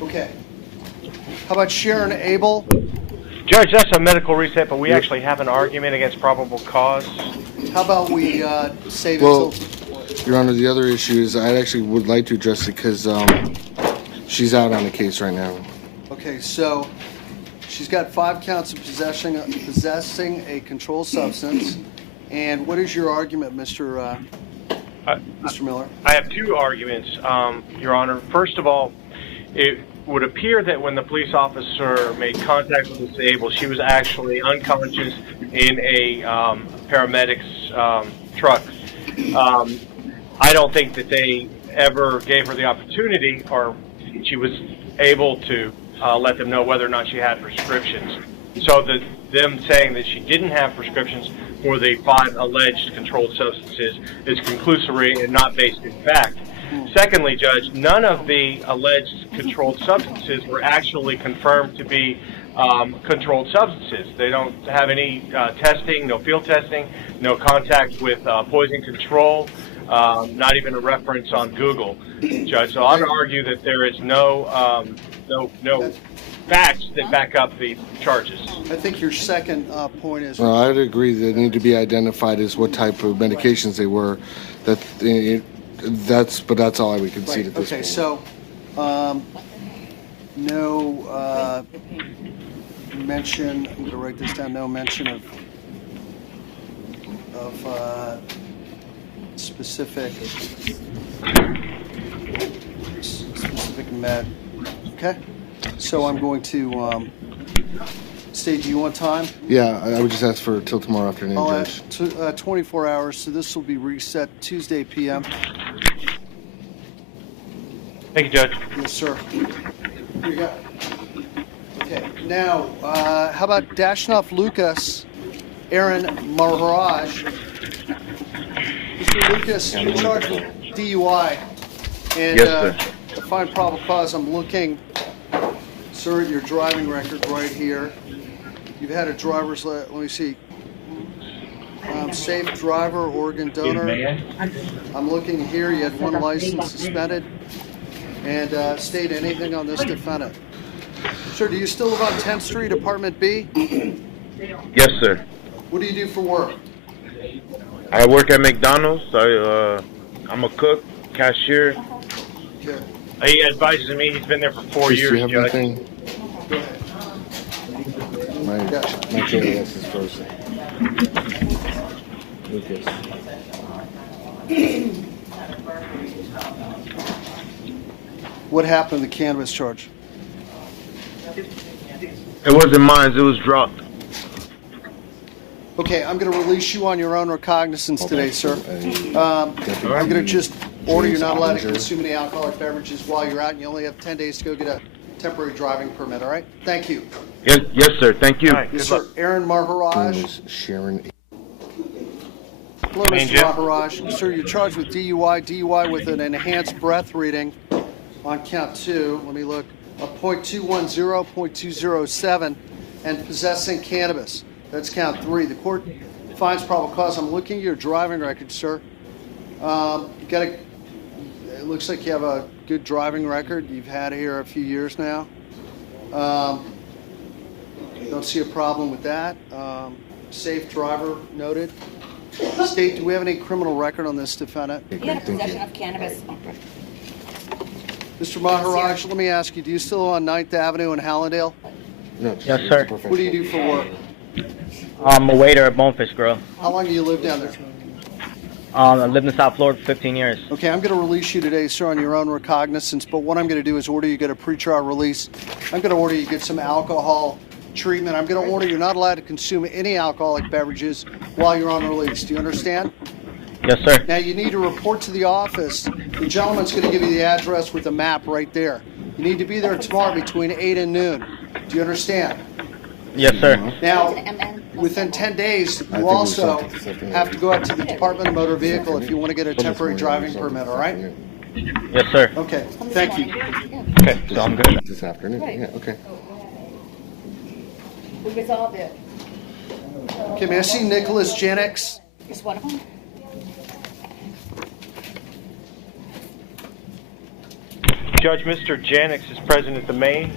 Okay. How about Sharon Abel? Judge, that's a medical reset, but we actually have an argument against probable cause. How about we save it Well, till... Your Honor, the other issue is I actually would like to address it because she's out on the case right now. Okay, so she's got 5 counts of possessing a controlled substance. And what is your argument, Mr. Miller? I have 2 arguments, Your Honor. First of all, it would appear that when the police officer made contact with Ms. Abel, she was actually unconscious in a paramedic's truck. I don't think that they ever gave her the opportunity, or she was able to let them know whether or not she had prescriptions. So them saying that she didn't have prescriptions for the 5 alleged controlled substances is conclusory and not based in fact. Secondly, Judge, none of the alleged controlled substances were actually confirmed to be controlled substances. They don't have any testing, no field testing, no contact with poison control, not even a reference on Google, Judge. So I'd argue that there is no facts that back up the charges. I think your second point is... Well, I'd agree they need to be identified as what type of medications they were. But that's all I would concede at this point. Okay, so no mention, I'm going to write this down, no mention of specific med. Okay, so I'm going to state, do you want time? Yeah, I would just ask for till tomorrow afternoon, I'll Judge. add 24 hours, so this will be reset Tuesday p.m. Thank you, Judge. Yes, sir. Here you go. Okay, now, how about Dashnov Lucas, Aaron Maharaj? Mr. Lucas, you're charged with DUI. And yes, sir. To find probable cause, I'm looking, sir, at your driving record right here. You've had a driver's, let me see, safe driver, organ donor. I'm looking here, you had 1 license suspended. And state anything on this defendant. Sir, do you still live on 10th Street, Apartment B? Yes, sir. What do you do for work? I work at McDonald's. I'm a cook, cashier. Okay. He advises me he's been there for 4 years, Do you have Judge. anything? My JAS is frozen. Lucas. What happened to the cannabis charge? It wasn't mine. It was dropped. Okay, I'm going to release you on your own recognizance today, sir. I'm going to just order you're not allowed to consume any alcoholic beverages while you're out, and you only have 10 days to go get a temporary driving permit, all right? Thank you. Yes, sir. Thank you. Right, Yes, sir. Aaron Maharaj. Sharon. Hello, Mr. Maharaj. Sir, you're charged with DUI with an enhanced breath reading on count 2. Let me look. Of .210, .207, and possessing cannabis. That's count 3. The court finds probable cause. I'm looking at your driving record, sir. It looks like you have a good driving record. You've had it here a few years now. Don't see a problem with that. Safe driver noted. State, do we have any criminal record on this defendant? He had a possession of cannabis. Mr. Maharaj, let me ask you, do you still live on 9th Avenue in Hallandale? No. Yes, sir. What do you do for work? I'm a waiter at Bonefish Grill. How long do you live down there? I lived in South Florida for 15 years. Okay, I'm going to release you today, sir, on your own recognizance, but what I'm going to do is order you get a pretrial release. I'm going to order you get some alcohol treatment. I'm going to order you're not allowed to consume any alcoholic beverages while you're on release. Do you understand? Yes, sir. Now, you need to report to the office. The gentleman's going to give you the address with the map right there. You need to be there tomorrow between 8 and noon. Do you understand? Yes, sir. Now, within 10 days, you also have to go out to the Department of Motor Vehicle if you want to get a temporary driving permit, all right? Yes, sir. Okay, thank you. Okay, so I'm good. This afternoon, yeah, okay. We resolved it. Okay, may I see Nicholas Janix? Is one of them? Judge, Mr. Janix is present at the main.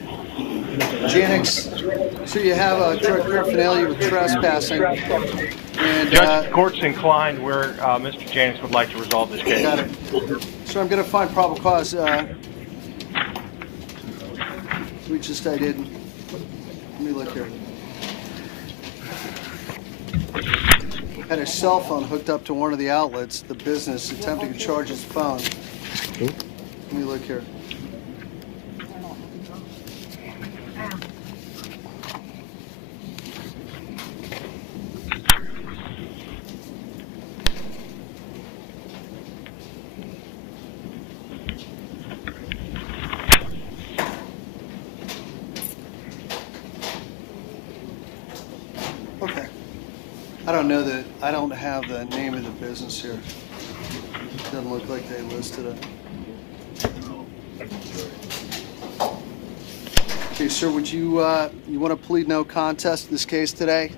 Janix, so you have a drug paraphernalia with trespassing. And, Judge, the court's inclined where Mr. Janix would like to resolve this case. Got it. So I'm going to find probable cause. We just, I didn't. Let me look here. Had a cell phone hooked up to one of the outlets, the business, attempting to charge his phone. Let me look here. Okay. I don't know that, I don't have the name of the business here. Doesn't look like they listed it. Okay, sir, would you, you want to plead no contest in this case today?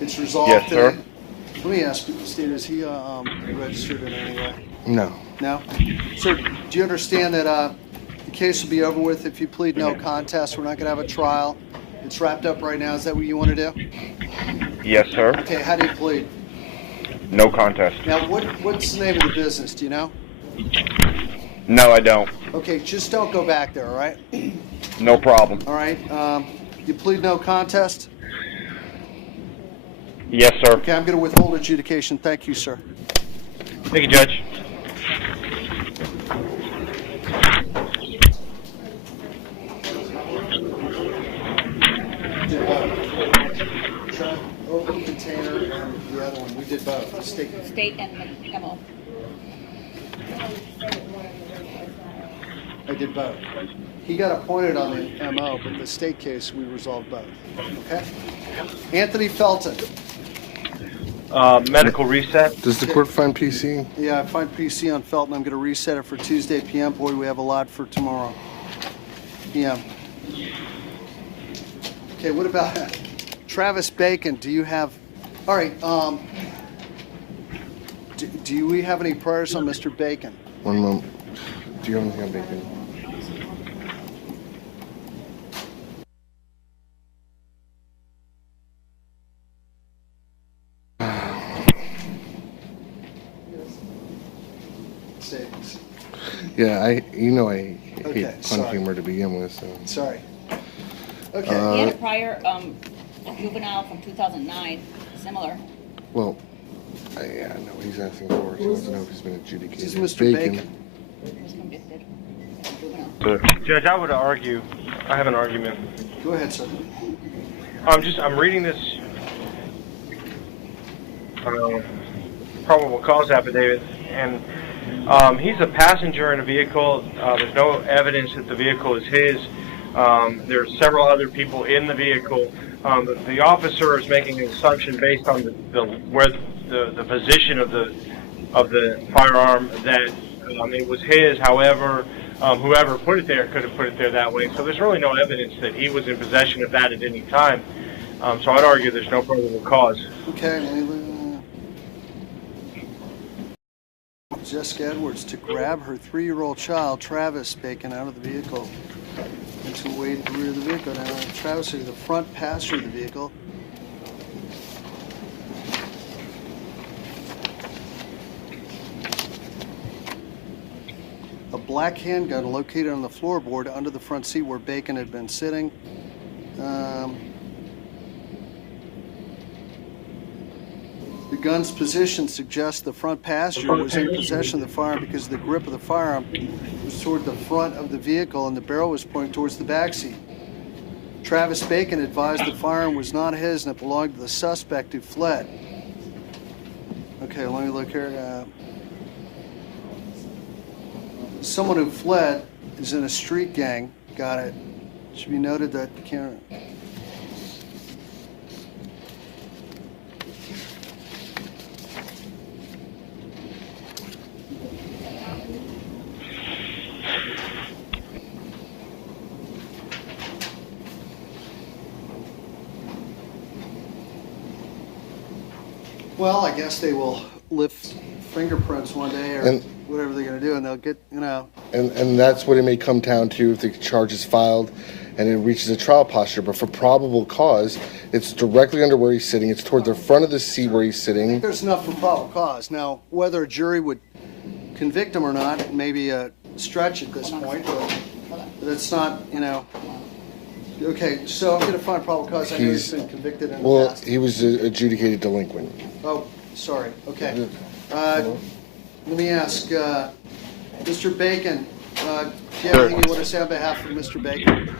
It's resolved Yes, sir. today? Let me ask you, Steve, is he registered in any way? No. No? Sir, do you understand that the case will be over with if you plead no contest? We're not going to have a trial. It's wrapped up right now. Is that what you want to do? Yes, sir. Okay, how do you plead? No contest. Now, what's the name of the business? Do you know? No, I don't. Okay, just don't go back there, all right? No problem. All right. You plead no contest? Yes, sir. Okay, I'm going to withhold adjudication. Thank you, sir. Thank you, Judge. Open container and the other one. We did both. The state and MO. I did both. He got appointed on the MO, but the state case, we resolved both. Okay? Anthony Felton. Medical reset. Does the court find PC? Yeah, I find PC on Felton. I'm going to reset it for Tuesday PM. Boy, we have a lot for tomorrow. PM. Okay, what about Travis Bacon? Do you have... All right, do we have any priors on Mr. Bacon? One moment. Do you have anything on Bacon? Savings. Yeah, I hate Okay, fun sorry. humor to begin with. So. Sorry. Okay. He had a prior juvenile from 2009, similar. Well, yeah, no, he's asking for it, so I don't know if he's been adjudicated. This is Mr. Bacon. He was convicted. Juvenile. Judge, I would argue, I have an argument. Go ahead, sir. I'm reading this probable cause affidavit, and he's a passenger in a vehicle. There's no evidence that the vehicle is his. There's several other people in the vehicle. The officer is making an assumption based on the position of the firearm that it was his. However, whoever put it there could have put it there that way. So there's really no evidence that he was in possession of that at any time. So I'd argue there's no probable cause. Okay. Jessica Edwards to grab her 3-year-old child, Travis Bacon, out of the vehicle and to wait at the rear of the vehicle. Now, Travis is the front passenger of the vehicle. A black handgun located on the floorboard under the front seat where Bacon had been sitting. The gun's position suggests the front passenger was in possession of the firearm because the grip of the firearm was toward the front of the vehicle and the barrel was pointing towards the back seat. Travis Bacon advised the firearm was not his and it belonged to the suspect who fled. Okay, let me look here. Someone who fled is in a street gang. Got it. Should be noted that can't. Well, I guess they will lift fingerprints one day or whatever they're going to do, and they'll get, And that's what it may come down to if the charge is filed and it reaches a trial posture. But for probable cause, it's directly under where he's sitting. It's toward the front of the seat where he's sitting. There's enough for probable cause. Now, whether a jury would convict him or not may be a stretch at this point, but it's not, Okay, so I'm going to find probable cause. I know he's been convicted in the past. He was an adjudicated delinquent. Oh, sorry. Okay. Let me ask, Mr. Bacon, do you have anything you want to say on behalf of Mr. Bacon?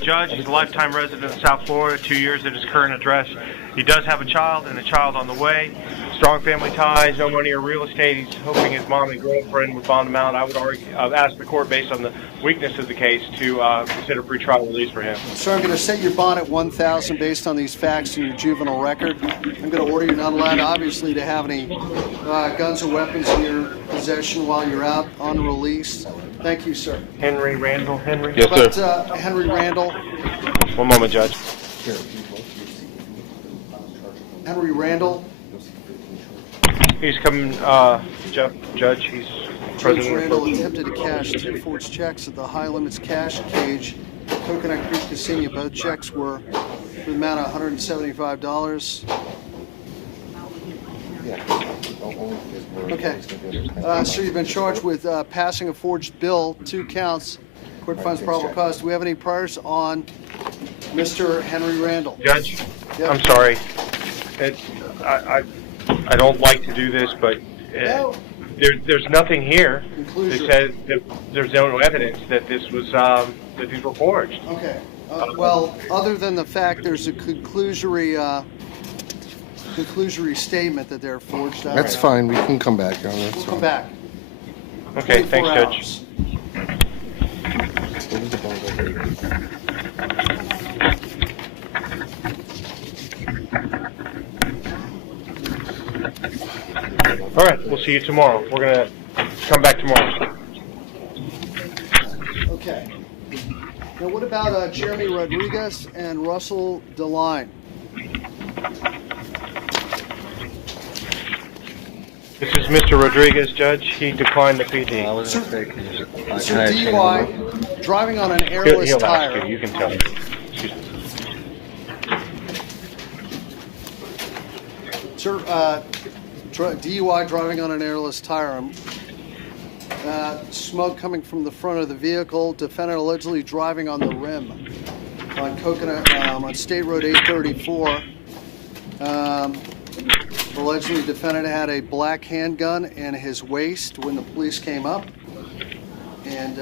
Judge, he's a lifetime resident of South Florida, 2 years at his current address. He does have a child and a child on the way. Strong family ties, no money or real estate. He's hoping his mom and girlfriend would bond him out. I would ask the court, based on the weakness of the case, to consider pretrial release for him. Sir, I'm going to set your bond at $1,000 based on these facts in your juvenile record. I'm going to order you not allowed, obviously, to have any guns or weapons in your possession while you're out on release. Thank you, sir. Henry Randall. Henry? Yes, sir. Henry Randall. One moment, Judge. Henry Randall. He's coming, Judge. He's James Randall attempted to cash 2 forged checks at the High Limits Cash Cage, Coconut Creek Casino. Both checks were for the amount of $175. Okay. So you've been charged with passing a forged bill, 2 counts. Court finds probable cause. Do we have any priors on Mr. Henry Randall? Judge, Yep. I'm sorry. I don't like to do this, but there's nothing here that says that there's no evidence that this was that these were forged. Okay. Well, other than the fact there's a conclusory statement that they're forged. That's fine. We can come back on that. We'll come back. Okay, thanks, 24 Judge. hours. All right, we'll see you tomorrow. We're going to come back tomorrow. Okay. Now, what about Jeremy Rodriguez and Russell DeLine? This is Mr. Rodriguez, Judge. He declined the PD. Sir, DUI, driving on an airless He'll tire. ask you. You can tell him. Excuse me. Sir, DUI, driving on an airless tire. Smoke coming from the front of the vehicle. Defendant allegedly driving on the rim on Coconut, on State Road 834. Allegedly, defendant had a black handgun in his waist when the police came up. And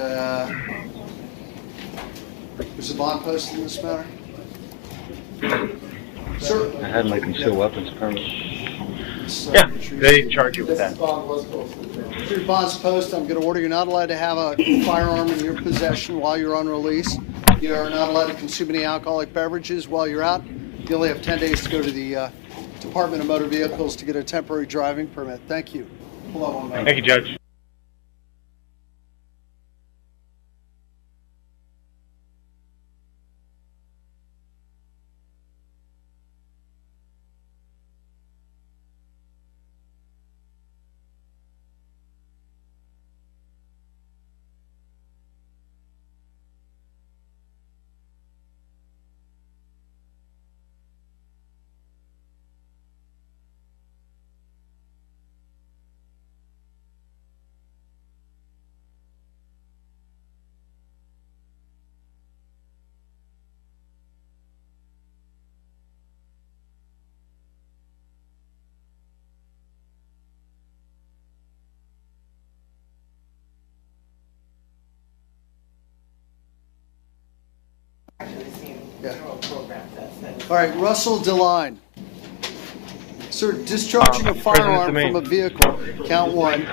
is the bond posted in this matter? Sir? I had my concealed weapons permit. Yeah, they didn't charge you with that. Your bond's posted. I'm going to order you not allowed to have a firearm in your possession while you're on release. You are not allowed to consume any alcoholic beverages while you're out. You only have 10 days to go to the Department of Motor Vehicles to get a temporary driving permit. Thank you. Hold on one minute. Thank you, Judge. Yeah. All right, Russell DeLine. Sir, discharging a firearm from a vehicle, count 1.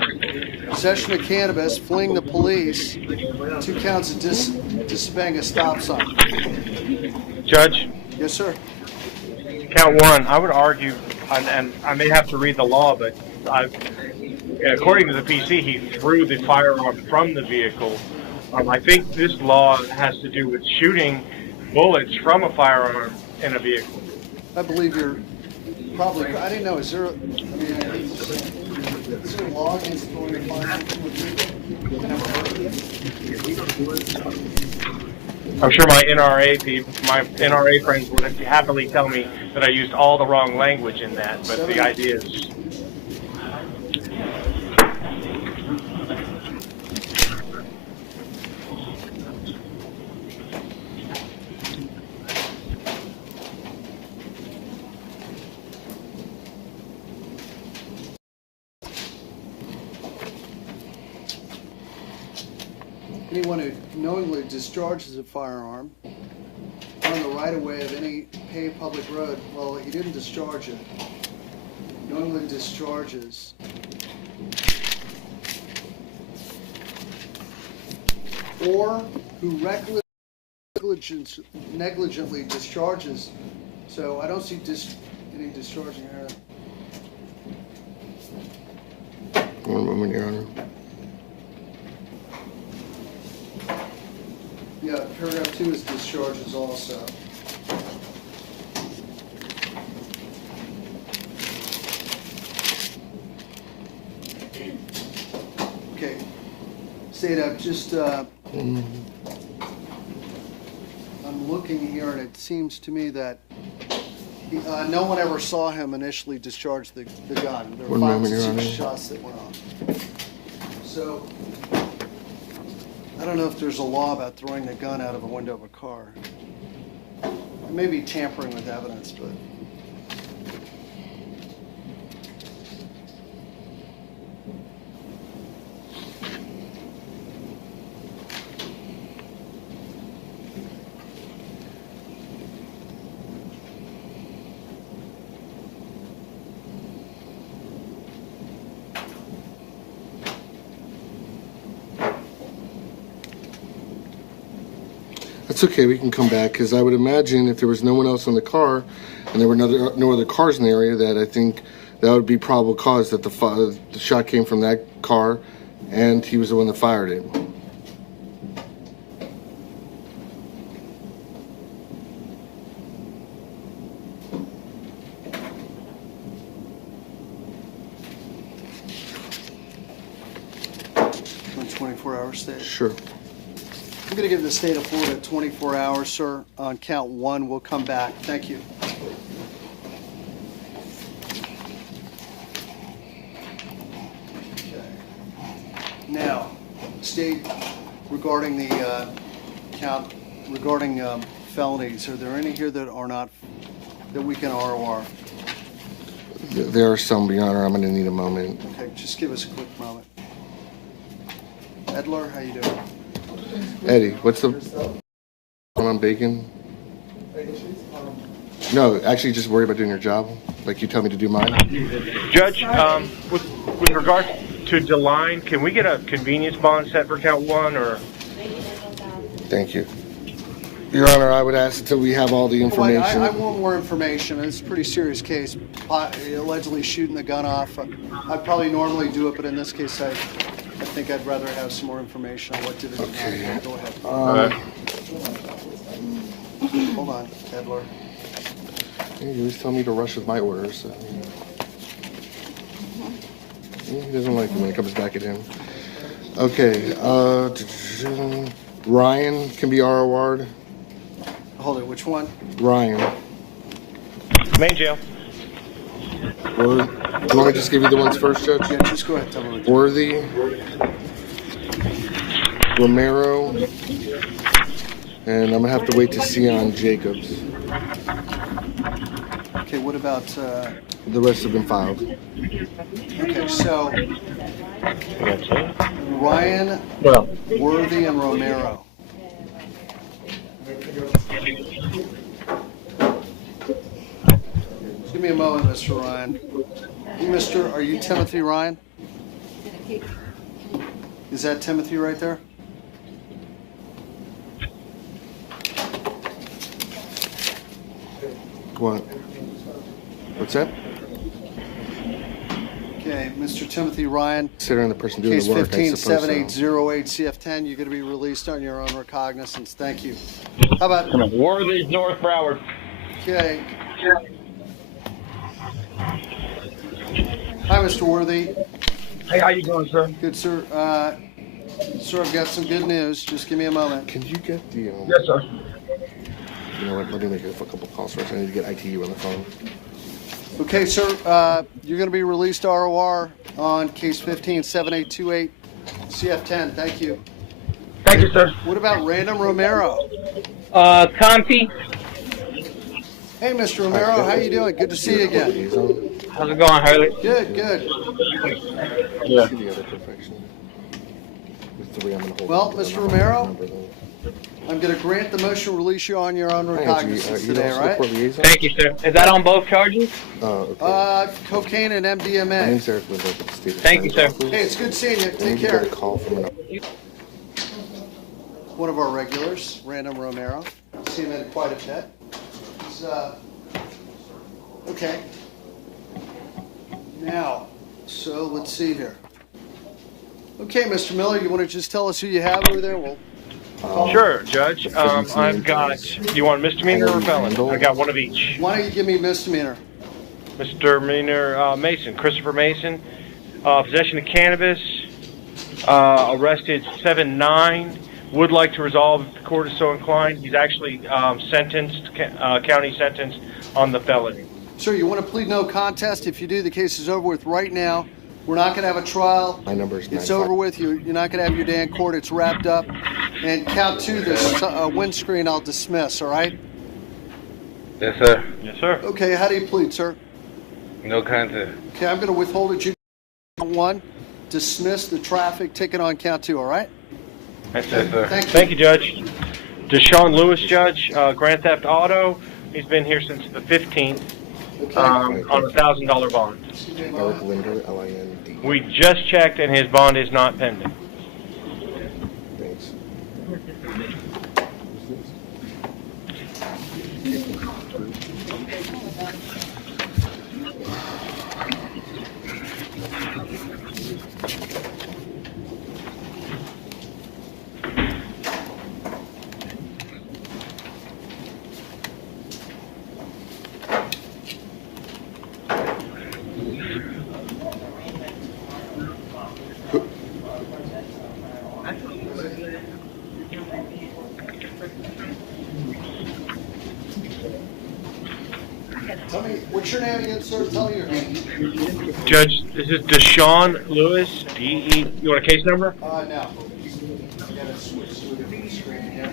Possession of cannabis, fleeing the police, 2 counts of disobeying a stop sign. Judge? Yes, sir. Count 1, I would argue, and I may have to read the law, but according to the PC, he threw the firearm from the vehicle. I think this law has to do with shooting bullets from a firearm in a vehicle. I believe you're probably, I didn't know, is there a law against throwing a firearm from a vehicle? I'm sure my NRA friends would happily tell me that I used all the wrong language in that, but the idea is... Anyone who knowingly discharges a firearm on the right-of-way of any paved public road, well, he didn't discharge it, knowingly discharges, or who negligently discharges. So I don't see any discharging here. One moment, Your Honor. Yeah, paragraph 2 is discharges also. Okay. State, I've just, I'm looking here and it seems to me that no one ever saw him initially discharge the gun. There were 5 to 6 shots that went off. So, I don't know if there's a law about throwing the gun out of a window of a car. It may be tampering with evidence, but... That's okay, we can come back, because I would imagine if there was no one else in the car and there were no other cars in the area, that I think that would be probable cause that the shot came from that car and he was the one that fired it. On 24-hour state? Sure. I'm going to give the state of Florida 24 hours, sir. On count 1, we'll come back. Thank you. Okay. Now, state, regarding the count, regarding felonies, are there any here that are not, that we can ROR? There are some, Your Honor. I'm going to need a moment. Okay, just give us a quick moment. Edler, how you doing? Eddie, what's the one on bacon? No, actually, just worry about doing your job, like you tell me to do mine. Judge, with regards to DeLine, can we get a convenience bond set for count 1, or? Thank you. Your Honor, I would ask until we have all the information. I want more information. It's a pretty serious case, allegedly shooting the gun off. I'd probably normally do it, but in this case, I think I'd rather have some more information on what did it. Okay. Go ahead. Hold on, Edler. He always tell me to rush with my orders. So. He doesn't like it when it comes back at him. Okay. Ryan can be ROR'd. Hold it. Which one? Ryan. Main jail. Or, do you want me to just give you the ones first, Judge? Yeah, just go ahead. Tell me. Worthy. Romero. And I'm going to have to wait to see on Jacobs. Okay, what about... The rest have been filed. Okay, so... Ryan, Worthy, and Romero. Give me a moment, Mr. Ryan. Are you Timothy Ryan? Is that Timothy right there? What? What's that? Okay, Mr. Timothy Ryan. Considering the person doing Case the work, I 15 suppose so. 7808 CF10. You're going to be released on your own recognizance. Thank you. How about Worthy, North Broward. Okay. Hi, Mr. Worthy. Hey, how you doing, sir? Good, sir. Sir, I've got some good news. Just give me a moment. Can you get the? Yes, sir. You know what? Let me make a couple calls first. I need to get ITU on the phone. Okay, sir. You're going to be released ROR on case 15 7828 CF10. Thank you. Thank you, sir. What about Random Romero? Conti. Hey, Mr. Romero. How you doing? Good to see you again. How's it going, Harley? Good, good. Yeah. Well, Mr. Romero, I'm going to grant the motion to release you on your own recognizance today, all right? Thank you, sir. Is that on both charges? Cocaine and My MDMA. name's Eric Linder with the state. Thank you, sir. Hey, it's good seeing you. I Take need to care. get a call from an. One of our regulars, Random Romero. See him in quite a bit. He's, okay. Now, so let's see here. Okay, Mr. Miller, you want to just tell us who you have over there? We'll Sure, Judge. I've got, you want misdemeanor or felon? I got one of each. Why don't you give me misdemeanor? Misdemeanor Mason, Christopher Mason, possession of cannabis, arrested 7-9. Would like to resolve if the court is so inclined. He's actually sentenced, county sentenced on the felony. Sir, you want to plead no contest? If you do, the case is over with right now. We're not going to have a trial. My number is It's over with. You're not going to have your day in court. It's wrapped up. And count two, this windscreen I'll dismiss, all right? Yes, sir. Yes, sir. Okay, how do you plead, sir? No contest. Okay, I'm going to withhold it. One, dismiss the traffic ticket on count two, all right? Yes, sir. Thank you, Judge. Deshaun Lewis, Judge, Grand Theft Auto. He's been here since the 15th on a $1,000 bond. Eric Linder, L-I-N-D. We just checked, and his bond is not pending. Thanks. Tell me, what's your name again, sir? Tell me your name. Judge, this is Deshaun Lewis, D-E. You want a case number? No. I got to switch to a different screen here.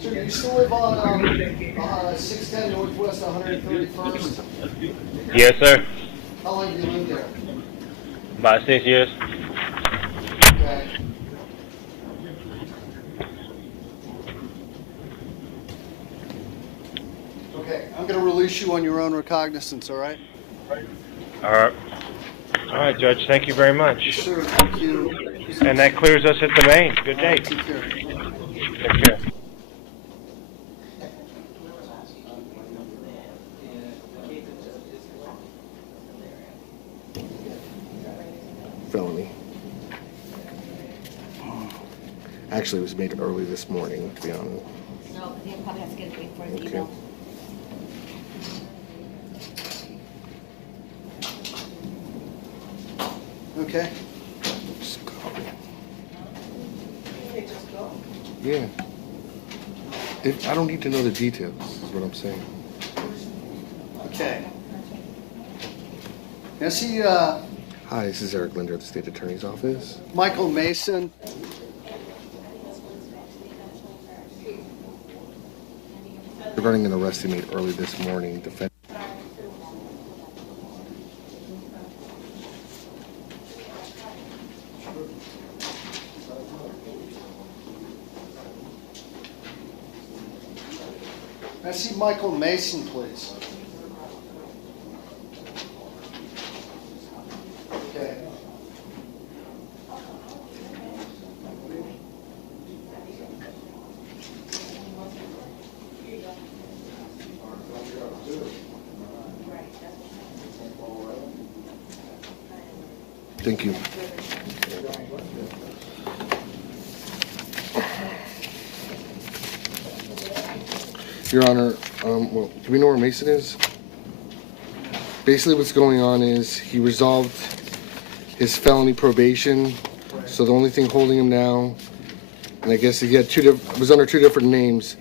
So you still live on 610 Northwest 131st? Yes, sir. How long have you lived there? About 6 years. Okay. Okay, I'm going to release you on your own recognizance, all right? All right. All right, Judge. Thank you very much. Yes, sir. Thank you. And that clears us at the main. Good day. Take care. Take care. Felony. Actually, it was made early this morning, to be honest. No, because he probably has to get it before his Okay. email. Okay. Just copy. Yeah. I don't need to know the details, is what I'm saying. Okay. Now see, Hi, this is Eric Linder at the State Attorney's Office. Michael Mason. Regarding an arrest he made early this morning, May I see Michael Mason, please? Okay. Thank you. Your Honor, well, do we know where Mason is? Basically what's going on is he resolved his felony probation, so the only thing holding him now, and I guess he had was under two different names.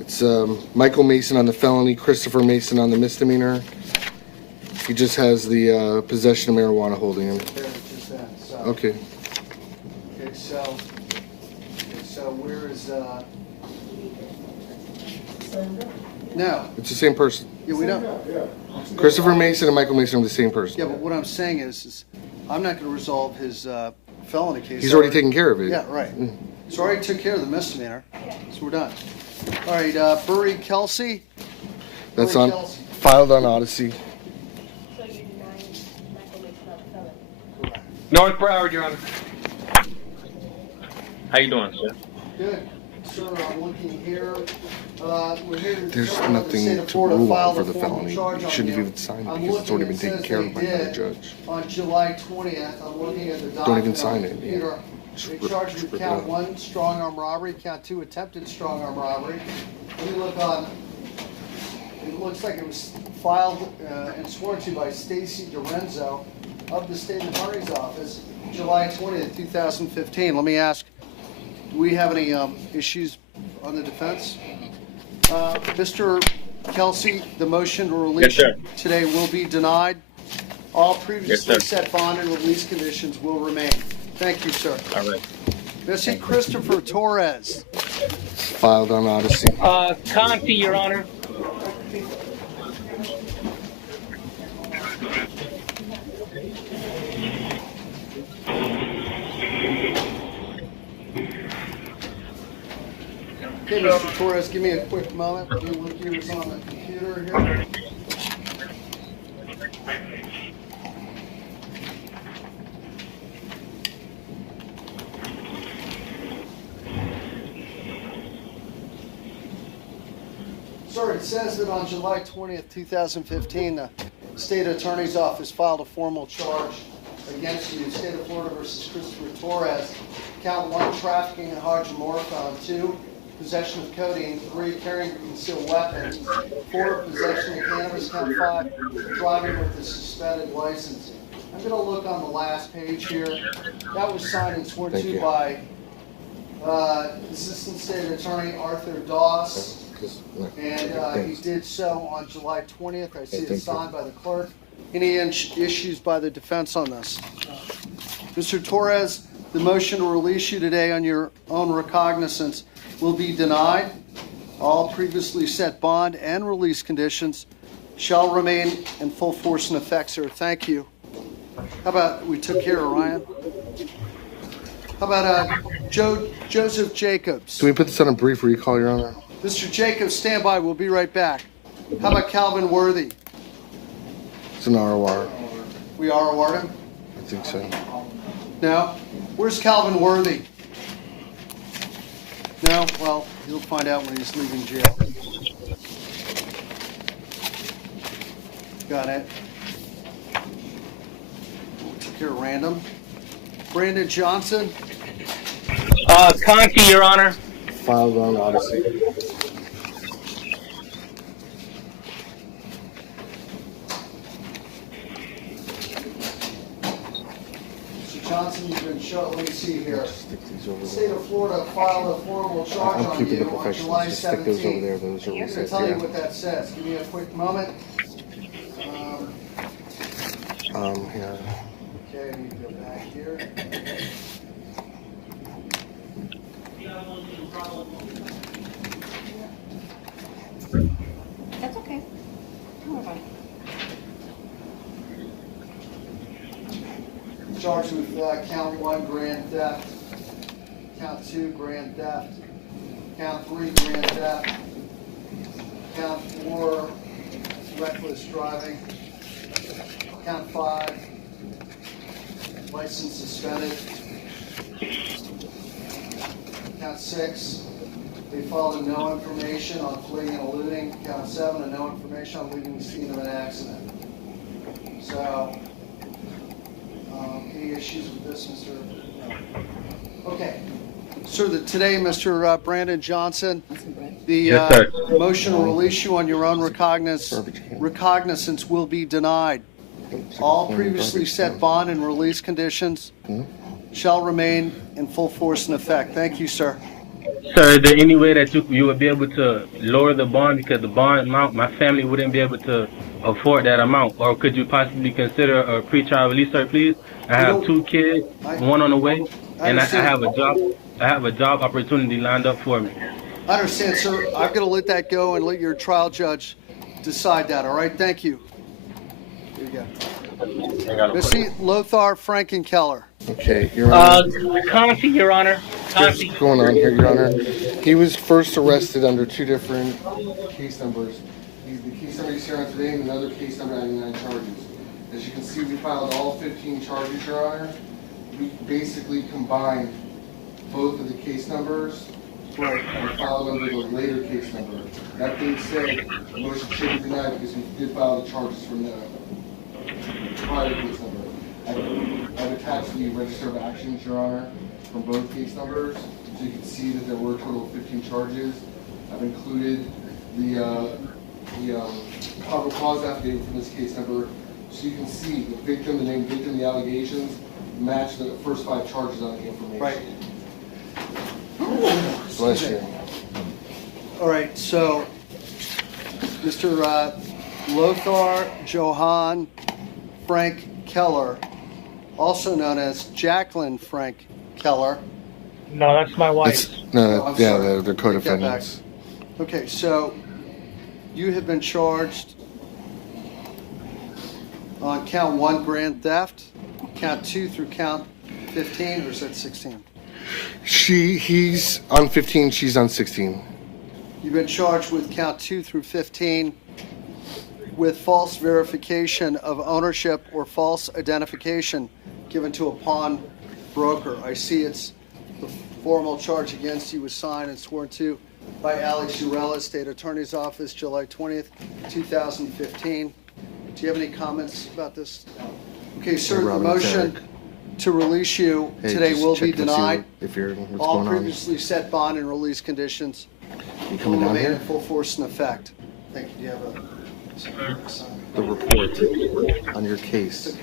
It's Michael Mason on the felony, Christopher Mason on the misdemeanor. He just has the possession of marijuana holding him. Okay. Okay, so where is, no. It's the same person. Yeah, we don't. Christopher Mason and Michael Mason are the same person. Yeah, but what I'm saying is I'm not going to resolve his felony case. He's already taken care of it. Yeah, right. So I already took care of the misdemeanor, so we're done. All right, Burry Kelsey. That's Burry on Kelsey. filed on Odyssey. North Broward, Your Honor. How you doing, sir? Good. Sir, I'm looking here. We're here to There's determine whether the state nothing of to Florida rule filed on for a the formal felony. charge You on shouldn't you. have even signed it I'm because it's already looking, been it taken says care they of by another did judge. On July 20th, I'm looking at the document. Don't even on sign the it, yeah. computer. Just They rip- charged just with rip it count out. 1, strong arm robbery, count 2, attempted strong arm robbery. Let me look on, it looks like it was filed and sworn to by Stacy DiRenzo of the State Attorney's Office, July 20th, 2015. Let me ask, do we have any issues on the defense? Mr. Kelsey, the motion to release Yes, sir. today will be denied. All previously Yes, sir. set bond and release conditions will remain. Thank you, sir. All right. Missy Christopher Torres. Filed on Odyssey. Conti, Your Honor. Okay, Mr. Torres, give me a quick moment. Let me look yours on the computer here. Sir, it says that on July 20th, 2015, the State Attorney's Office filed a formal charge against you, State of Florida versus Christopher Torres. Count 1, trafficking in hydromorphone. 2, possession of codeine. 3, carrying a concealed weapon. 4, possession of cannabis. Count 5, driving with a suspended license. I'm going to look on the last page here. That was signed and sworn Thank to you. by Assistant State Attorney Arthur Doss. And he did so on July 20th. I see it signed by the clerk. Any issues by the defense on this? Mr. Torres, the motion to release you today on your own recognizance will be denied. All previously set bond and release conditions shall remain in full force and effect, sir. Thank you. How about we took care of Ryan? How about Joseph Jacobs? Can we put this on a brief recall, Your Honor? Mr. Jacobs, stand by. We'll be right back. How about Calvin Worthy? It's an ROR. We ROR him? I think so. No? Where's Calvin Worthy? No? Well, you'll find out when he's leaving jail. Got it. We'll take care of random. Brandon Johnson? Conti, Your Honor. Filed on Odyssey. Mr. Johnson, you've been shown, let me see here. The state of Florida filed a formal charge I'm on keeping you the on professionals. July Just stick those over 17th. there. Those are I'm going to resets, tell you yeah. what that says. Give me a quick moment. Here. Okay, I need to go back here. That's okay. Don't worry about it. Charged with count 1, grand theft. Count 2, grand theft. Count 3, grand theft. Count 4, reckless driving. Count 5, license suspended. Count 6, they filed a no information on fleeing and eluding. Count 7, a no information on leaving the scene of an accident. So, any issues with this, Mr.? No. Okay. Sir, today, Mr. Brandon Johnson, the Yes, sir. motion to release you on your own recognizance will be denied. All previously set bond and release conditions shall remain in full force and effect. Thank you, sir. Sir, is there any way that you would be able to lower the bond, because the bond amount, my family wouldn't be able to afford that amount? Or could you possibly consider a pretrial release, sir, please? I have 2 kids, one on the way, and I have a job. I have a job opportunity lined up for me. I understand, sir. I'm going to let that go and let your trial judge decide that. All right? Thank you. Here you go. Mr. Lothar Frankenkeller. Okay, Your Honor. Conti, Your Honor. What's going on here, Your Honor? He was first arrested under 2 different case numbers. The case number you see on today and another case number adding 9 charges. As you can see, we filed all 15 charges, Your Honor. We basically combined both of the case numbers and filed under the later case number. That being said, the motion should be denied because we did file the charges from the prior case number. I've attached the register of actions, Your Honor, from both case numbers, so you can see that there were a total of 15 charges. I've included the probable cause affidavit from this case number, so you can see the victim, the named victim, the allegations match the first 5 charges on the information. Right. Bless you. All right, so Mr. Lothar Johann Frank Keller, also known as Jacqueline Frank Keller. No, that's my wife. I'm sorry. They're co-defendants. Okay, so you have been charged on count 1, grand theft, count 2 through count 15, or is that 16? He's on 15, she's on 16. You've been charged with count 2 through 15 with false verification of ownership or false identification given to a pawn broker. I see it's the formal charge against you was signed and sworn to by Alex Urella, State Attorney's Office, July 20th, 2015. Do you have any comments about this? Okay, sir, the motion to release you today will be denied. If you're, what's All going on? previously set bond and release conditions You will coming down remain in here? full force and effect. Thank you. Do you have a... The report on your case.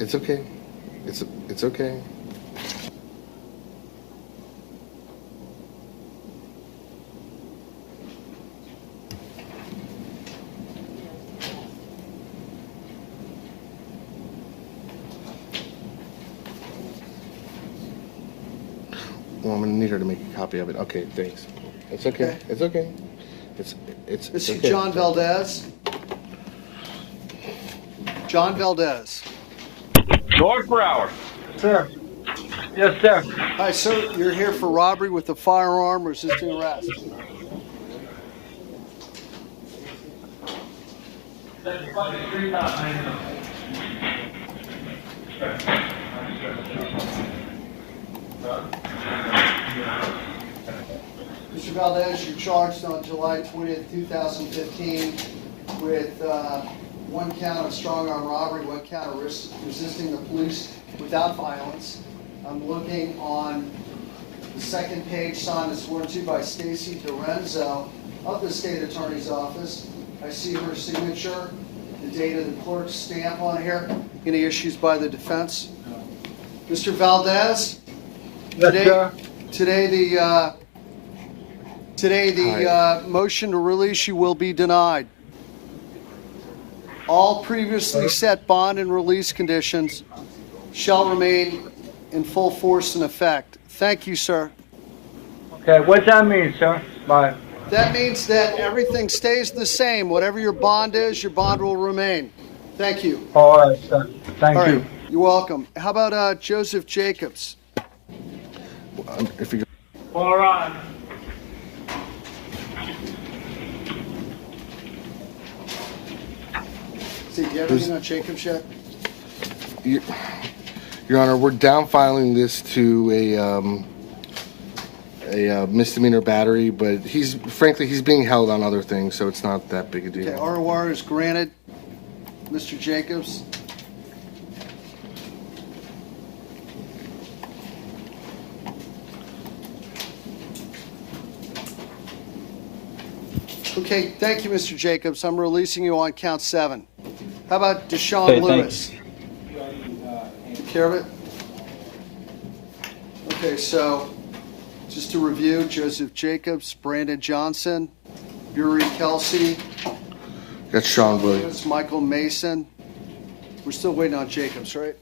It's okay. It's okay. Well, I'm gonna need her to make a copy of it. Okay, thanks. It's okay. It's okay. It's This is okay. John Valdez. John Valdez. North Broward. Sir. Yes, sir. Hi, sir. You're here for robbery with a firearm, resisting arrest. Mr. Valdez, you're charged on July 20th, 2015 with one count of strong arm robbery, one count of resisting the police without violence. I'm looking on the second page, signed and sworn to by Stacy Dorenzo of the State Attorney's Office. I see her signature, the date of the clerk's stamp on here. Any issues by the defense? Mr. Valdez? Today the motion to release you will be denied. All previously set bond and release conditions shall remain in full force and effect. Thank you, sir. Okay, what's that mean, sir? Bye. That means that everything stays the same. Whatever your bond is, your bond will remain. Thank you. All right, sir. Thank you. You're welcome. How about Joseph Jacobs? If you All right. See, do you have anything on Jacobs yet? Your Honor, we're downfiling this to a misdemeanor battery, but frankly he's being held on other things, so it's not that big a deal. Okay, ROR is granted. Mr. Jacobs? Okay, thank you, Mr. Jacobs. I'm releasing you on count 7. How about Deshaun Lewis? Take care of it? Okay, so just to review, Joseph Jacobs, Brandon Johnson, Yuri Kelsey. That's Sean Williams. Michael Mason. We're still waiting on Jacobs, right?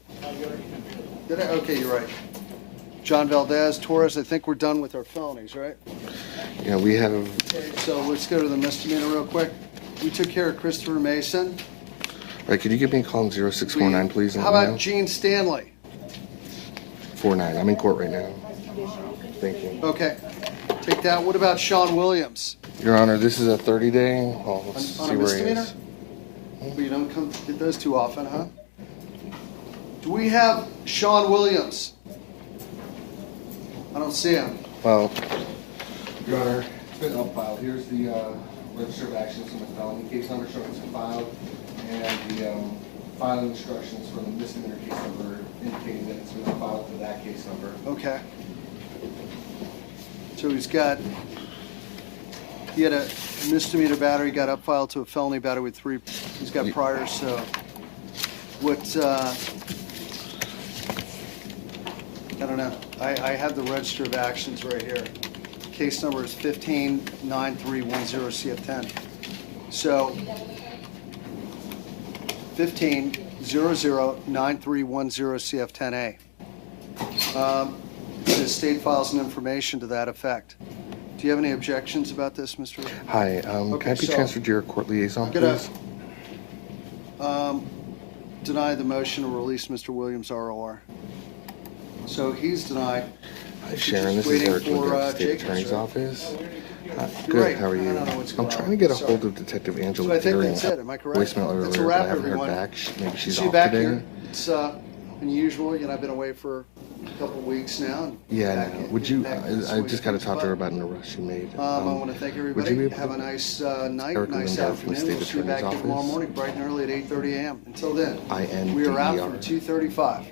Did I? Okay, you're right. John Valdez, Torres, I think we're done with our felonies, right? Yeah, we have. Okay, so let's go to the misdemeanor real quick. We took care of Christopher Mason. All right, could you give me a call on 0649, please? How about Gene Stanley? 49. I'm in court right now. Thank you. Okay, take that. What about Sean Williams? Your Honor, this is a 30-day. Well, let's on see a where he misdemeanor? is. Well, you don't come get those too often, huh? Do we have Sean Williams? I don't see him. Well, Your Honor, it's been upfiled. Here's the register of actions from the felony case number showing it's filed, and the filing instructions for the misdemeanor case number indicating that it's been filed for that case number. Okay. So he had a misdemeanor battery, got upfiled to a felony battery with 3. He's got priors, so I don't know. I have the register of actions right here. Case number is 159310CF10. So 15009310CF10A. The state files an information to that effect. Do you have any objections about this, Mr. Hi, can I be transferred to your court liaison, I'm gonna please? deny the motion to release Mr. Williams' ROR. So he's denied. Hi, Sharon. This is Eric with the State Attorney's Office. Good. Right. How are you? I'm trying to get a hold of Detective Angela So I think Deering. that's it. Am I correct? Voicemail That's a earlier, wrap, but I haven't heard everyone. back. Maybe she's See you off back today. here. It's unusual. You know, I've been away for a couple weeks now. And Yeah, back no. in- Would you? back in the I swing just of got to things, talk to her but, about an arrest she made. I want to thank would you everybody. be able Have to- a nice night, Eric nice Lindell from the afternoon. State We'll see you back Attorney's here tomorrow Office. morning, bright and early at 8:30 a.m. Until then, INDER. we are out for 2:35.